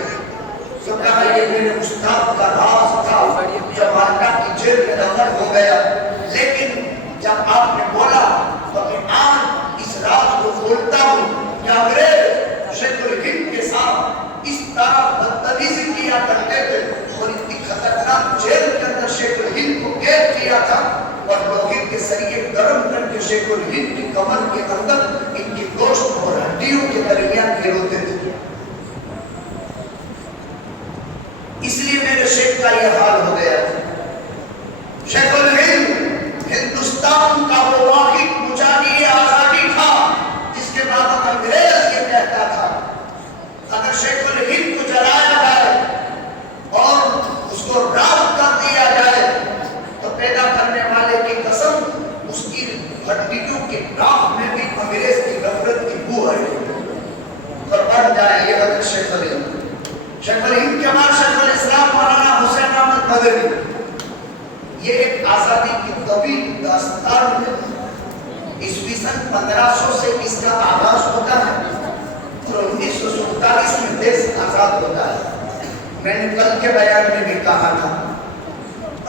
تو کہا یہ میرے استاد کا راز تھا جو مالٹا کی جیل میں دفن ہو گیا. لیکن جب آپ نے بولا تو میں آج اس راز کو کھولتا ہوں کہ انگریز شیخ الہند کے ساتھ اس طرح بدتمیزی کیا کرتے تھے اور اتنی خطرناک جیل کے اندر شیخ الہند کو قید کیا تھا اور لوہے کے ذریعے گرم کر کے شیخ الہند کی کمر کے اندر ان کی گوشت اور ہڈیوں کے درمیان گھروتے تھے. اس لیے میرے شیخ کا یہ حال ہو گیا تھا. شیخ الہند ہندوستان کا وہ واحد مجاہد آزادی تھا جس کے بعد انگریز یہ کہتا تھا اگر شیخ الہند کو جلایا جائے اور اس کو راکھ کر دیا جائے تو پیدا کرنے والے کی قسم اس کی ہڈیوں کے راکھ میں بھی انگریز کی غفلت کی بو ہے اور بن جائے یہ حضرت شیخ الہند. شیخ الہند کے بعد شیخ الاسلام مولانا حسین احمد مدنی یہ ایک آزادی کی طویل داستان ہے. عیسوی سن 1500 سے اس کا آغاز ہوتا ہے اور 1947 میں دیش آزاد ہوتا ہے. میں نے کل کے بیان میں بھی کہا تھا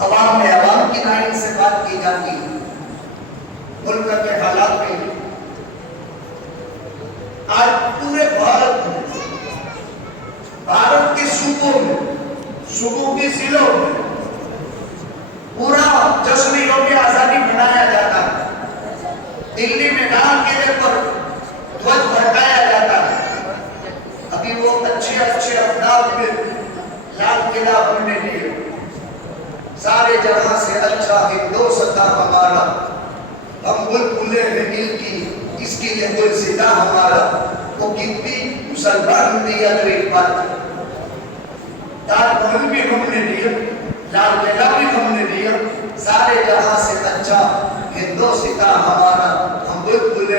عوام میں عوام کی لائن سے بات کی جاتی ہے. ملک کے حالات میں آج پورے بھارت کے صوبوں کے ضلعوں میں پورا جشن یوم آزادی منایا جاتا ہے. دلی میں لال قلعے پر دھوج بھڑکایا جاتا ہے. ابھی وہ اچھے افراد میں لال قلعہ بننے لیے سارے جہاں سے اچھا ہندوستان ہمارا, ہم ملک بلے ہیں دل کی اس کی یہ دل سدا ہمارا. وہ کتنی مسلمان دیا تو ایک بات تاج محل بھی ہم نے لیا, لال قلعہ بھی ہم نے لیا, سارے جہاں سے اچھا ہندوستان ہمارا, ہم ملک بلے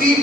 3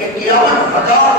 51,000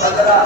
15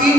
3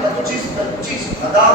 25,000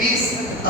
20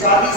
40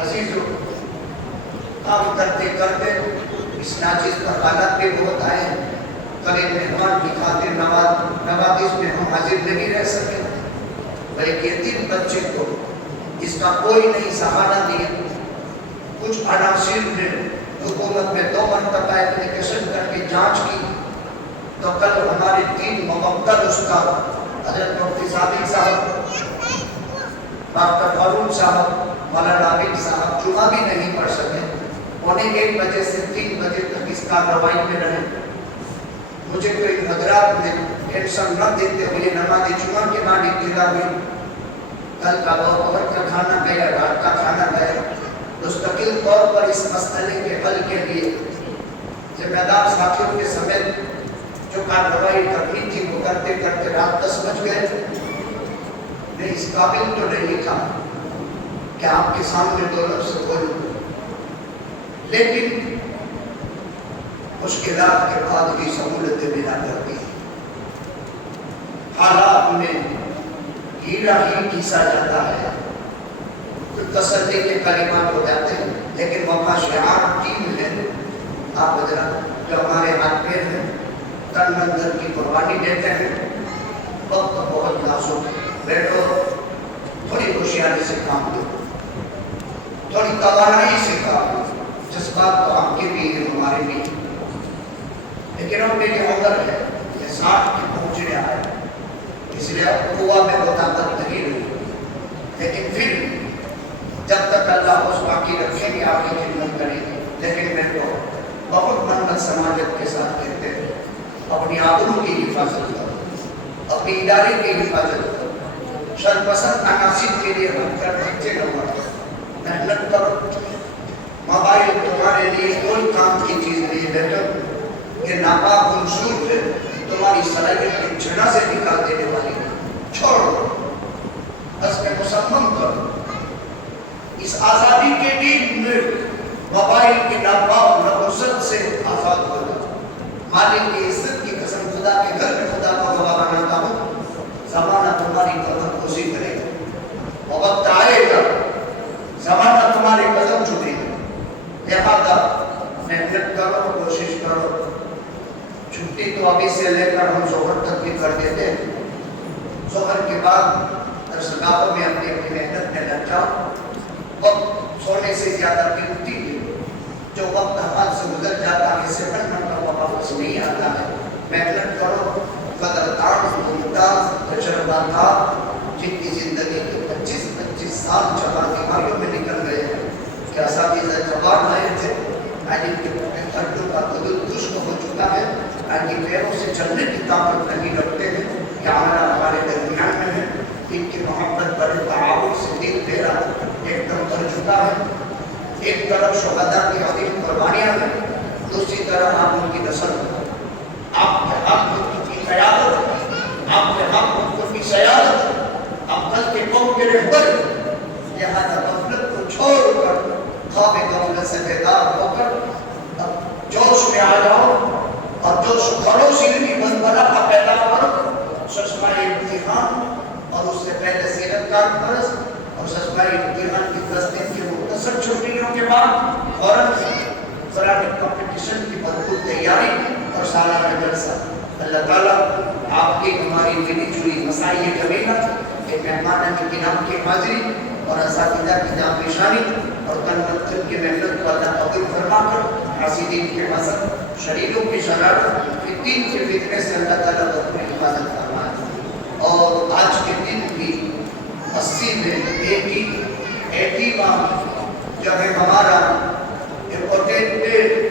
عزیزو کام کرتے کرتے اس ناچیز پر حالت بھی بہت آئے ہیں. کبھی مہمان کی خاطر نوازش میں ہم حاضر نہیں رہ سکے. ایک یتیم بچے کو اس کا کوئی نہیں سہارا دیا. کچھ عناصر نے حکومت میں 2 مرتبہ اپلیکیشن کر کے جانچ کی تو کل ہمارے 3 مبتل استاد حضرت مفتی صادق صاحب، ڈاکٹر فاروق صاحب، مولانا عابد صاحب جمعہ بھی نہیں پڑھ سکے. 1:15 بجے سے 3 بجے تک اس کارروائی میں رہے. مجھے کوئی حضرات نے ٹینشن نہ دیتے ہوئے نماز جمعہ کے بعد ابتدا ہوئی. کل کا دوپہر کا کھانا گیا، رات کا کھانا گیا. مستقل طور پر اس مسئلے کے حل کے لیے ذمہ دار ساتھیوں کے سمیت جو کارروائی کرنی تھی وہ کرتے کرتے رات 10 بج گئے. میں اس قابل تو نہیں تھا کہ آپ کے سامنے 2 لفظ بولوں، لیکن مشکلات کے بعد بھی سہولتیں ملا کرتی ہیں. حالات میں ہیرا ہی کیسا جاتا ہے، تسلی کے کلمات ہو جاتے ہیں، لیکن موقع شعار ٹیم ہے. آپ حضرات جو ہمارے ہاتھ میں ہیں تن من دھن کی قربانی دیتے ہیں. وقت بہت نازک ہے. بیٹھو، تھوڑی ہوشیاری سے کام لو، تھوڑی توانائی سے کام لو. جذبات تو آپ کے بھی ہیں، ہمارے بھی ہیں، لیکن اب میری عمر ہے یہ 60 کے پہنچنے آئے، اس لیے اب قوہ میں وہ طاقت نہیں رہی. لیکن پھر جب تک اللہ اس باقی رکھے گی آپ کی خدمت کریں گے. لیکن میں تو بہت منت سماجت کے ساتھ کہتے ہیں اپنی آبرو کی حفاظت کرو، اپنی ادارے کی حفاظت کرو، شرپسند عناصر کے لیے ہم کر بچے نہ بڑھو، محنت کرو. موبائل تمہارے لیے کوئی کام کی چیز نہیں بیٹھو، یہ ناپاک منصور ہے، تمہاری صلاحیت کی جھنا سے نکال دینے والی ہے. چھوڑو، اس میں مصمم کرو. اس آزادی کے دن میں موبائل کی ناپاک نفست سے آزاد ہو جاؤ. مالک کی عزت کی قسم خدا کے گھر میں خدا کو گواہ بناتا ہوں، زمانہ تمہاری قدم خوشی کرے گا. وقت آئے گا زمانہ تمہارے قدم چھٹے گا. لہذا محنت کرو، کوشش کرو. چھٹی تو ابھی سے لے کر ہم ظہر تک بھی کر دیتے ہیں. ظہر کے بعد درسگاہوں میں اپنی محنت میں لگ جاؤ. وقت سونے سے زیادہ قیمتی ہے. جو وقت ہاتھ سے گزر جاتا ہے سیکنڈ کا واپس نہیں آتا ہے. محنت کرو. قدردان، ممتاز، تجربہ کار جن کی زندگی کے 25 سال چبار بیماریوں میں نکل گئے ہیں، کہ اساتذہ چبار رہے تھے، جن کے ہڈوں کا بدل خشک ہو چکا ہے، ان کی پیروں سے چلنے کی طاقت نہیں رکھتے ہیں، کہ ہمارے درمیان میں ہے. ان کی محبت بڑے تعاون سے دل میرا ایک دم بھر چکا ہے. ایک طرف شہداء کی عظیم قربانیاں ہیں، دوسری طرف آپ ان کی نسل، آپ کے حق ان کی قیادت، آپ کے حق ان کی سیادت، آپ کل کے قوم کے رہبر. لہذا غفلت کو چھوڑ کر خواب غفلت سے بیدار ہو کر اب جوش میں آ جاؤ اور جوش و خروش علمی بندبلا کا پیدا کرو. چشمہ امتحان اور اس سے پہلے سیرت کا فرض اور چشمہ امتحان کی 10 دن کی مختصر چھٹیوں کے بعد فوراً قرآن کمپٹیشن کی بھرپور تیاری اور سالانہ جلسہ. اللہ تعالیٰ آپ کی ہماری ملی جلی مسائل جمیلہ کہ مہمان کرام کی حاضری اور اساتذہ کی جانبشانی اور تن من کی محنت کو اللہ قبول فرما کر حاسدین کے حسد، شریروں کی شرارت، فتین کے فتنے سے اللہ تعالیٰ اپنی حفاظت فرمائے. اور آج کے دن بھی 80 میں ایک ہی ماہ جب ہے ہمارا امپورٹنٹ ڈے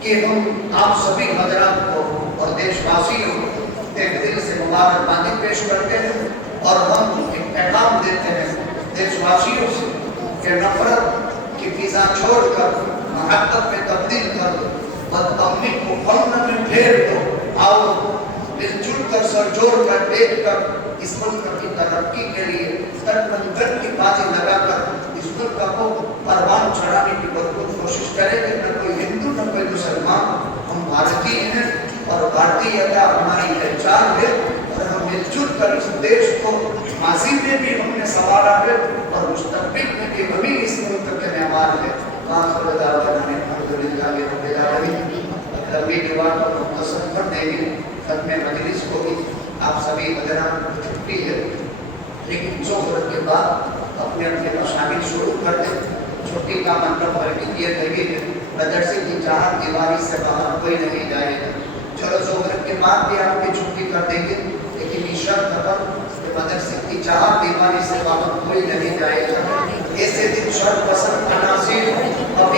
کہ ہم آپ سبھی حضرات کو اور دیش واسیوں کو ایک دل سے مبارکبادی پیش کرتے ہیں اور ہم ایک پیغام دیتے ہیں دیش واسیوں سے کہ نفرت کی فضا چھوڑ کر محبت میں تبدیل کر دو، بدامنی کو امن میں پھیر دو. آؤ مل جل کر سر جوڑ کر دیکھ کر اس ملک کی ترقی کے لیے تن من دھن کی بازی لگا کر اس ملک کو پروان چڑھانے کی بھرپور کوشش کریں گے. نہ کوئی ہندو نہ کوئی مسلمان، ہم بھارتی ہیں اور بھارتیتا ہماری پہچان ہے اور ہم مل جل کر اس دیش کو ماضی میں بھی ہم نے سنوارا ہے اور مستقبل میں بھی ہمیں اس ملک آپ سبھی حضرات کو چھٹی ہے، لیکن ظہر کے بعد اپنے اپنے مشاغل شروع کر دیں. چھٹی کا مطلب بلکہ یہ نہیں ہے مدرسے کی چار دیواری سے باہر کوئی نہیں جائے گا. چلو ظہر کے بعد بھی آپ کی چھٹی کر دیں گے، لیکن یہ شرط پر کہ مدرسے کی چار دیواری سے باہر کوئی نہیں جائے گا. ایسے دن شرط پسند عناصر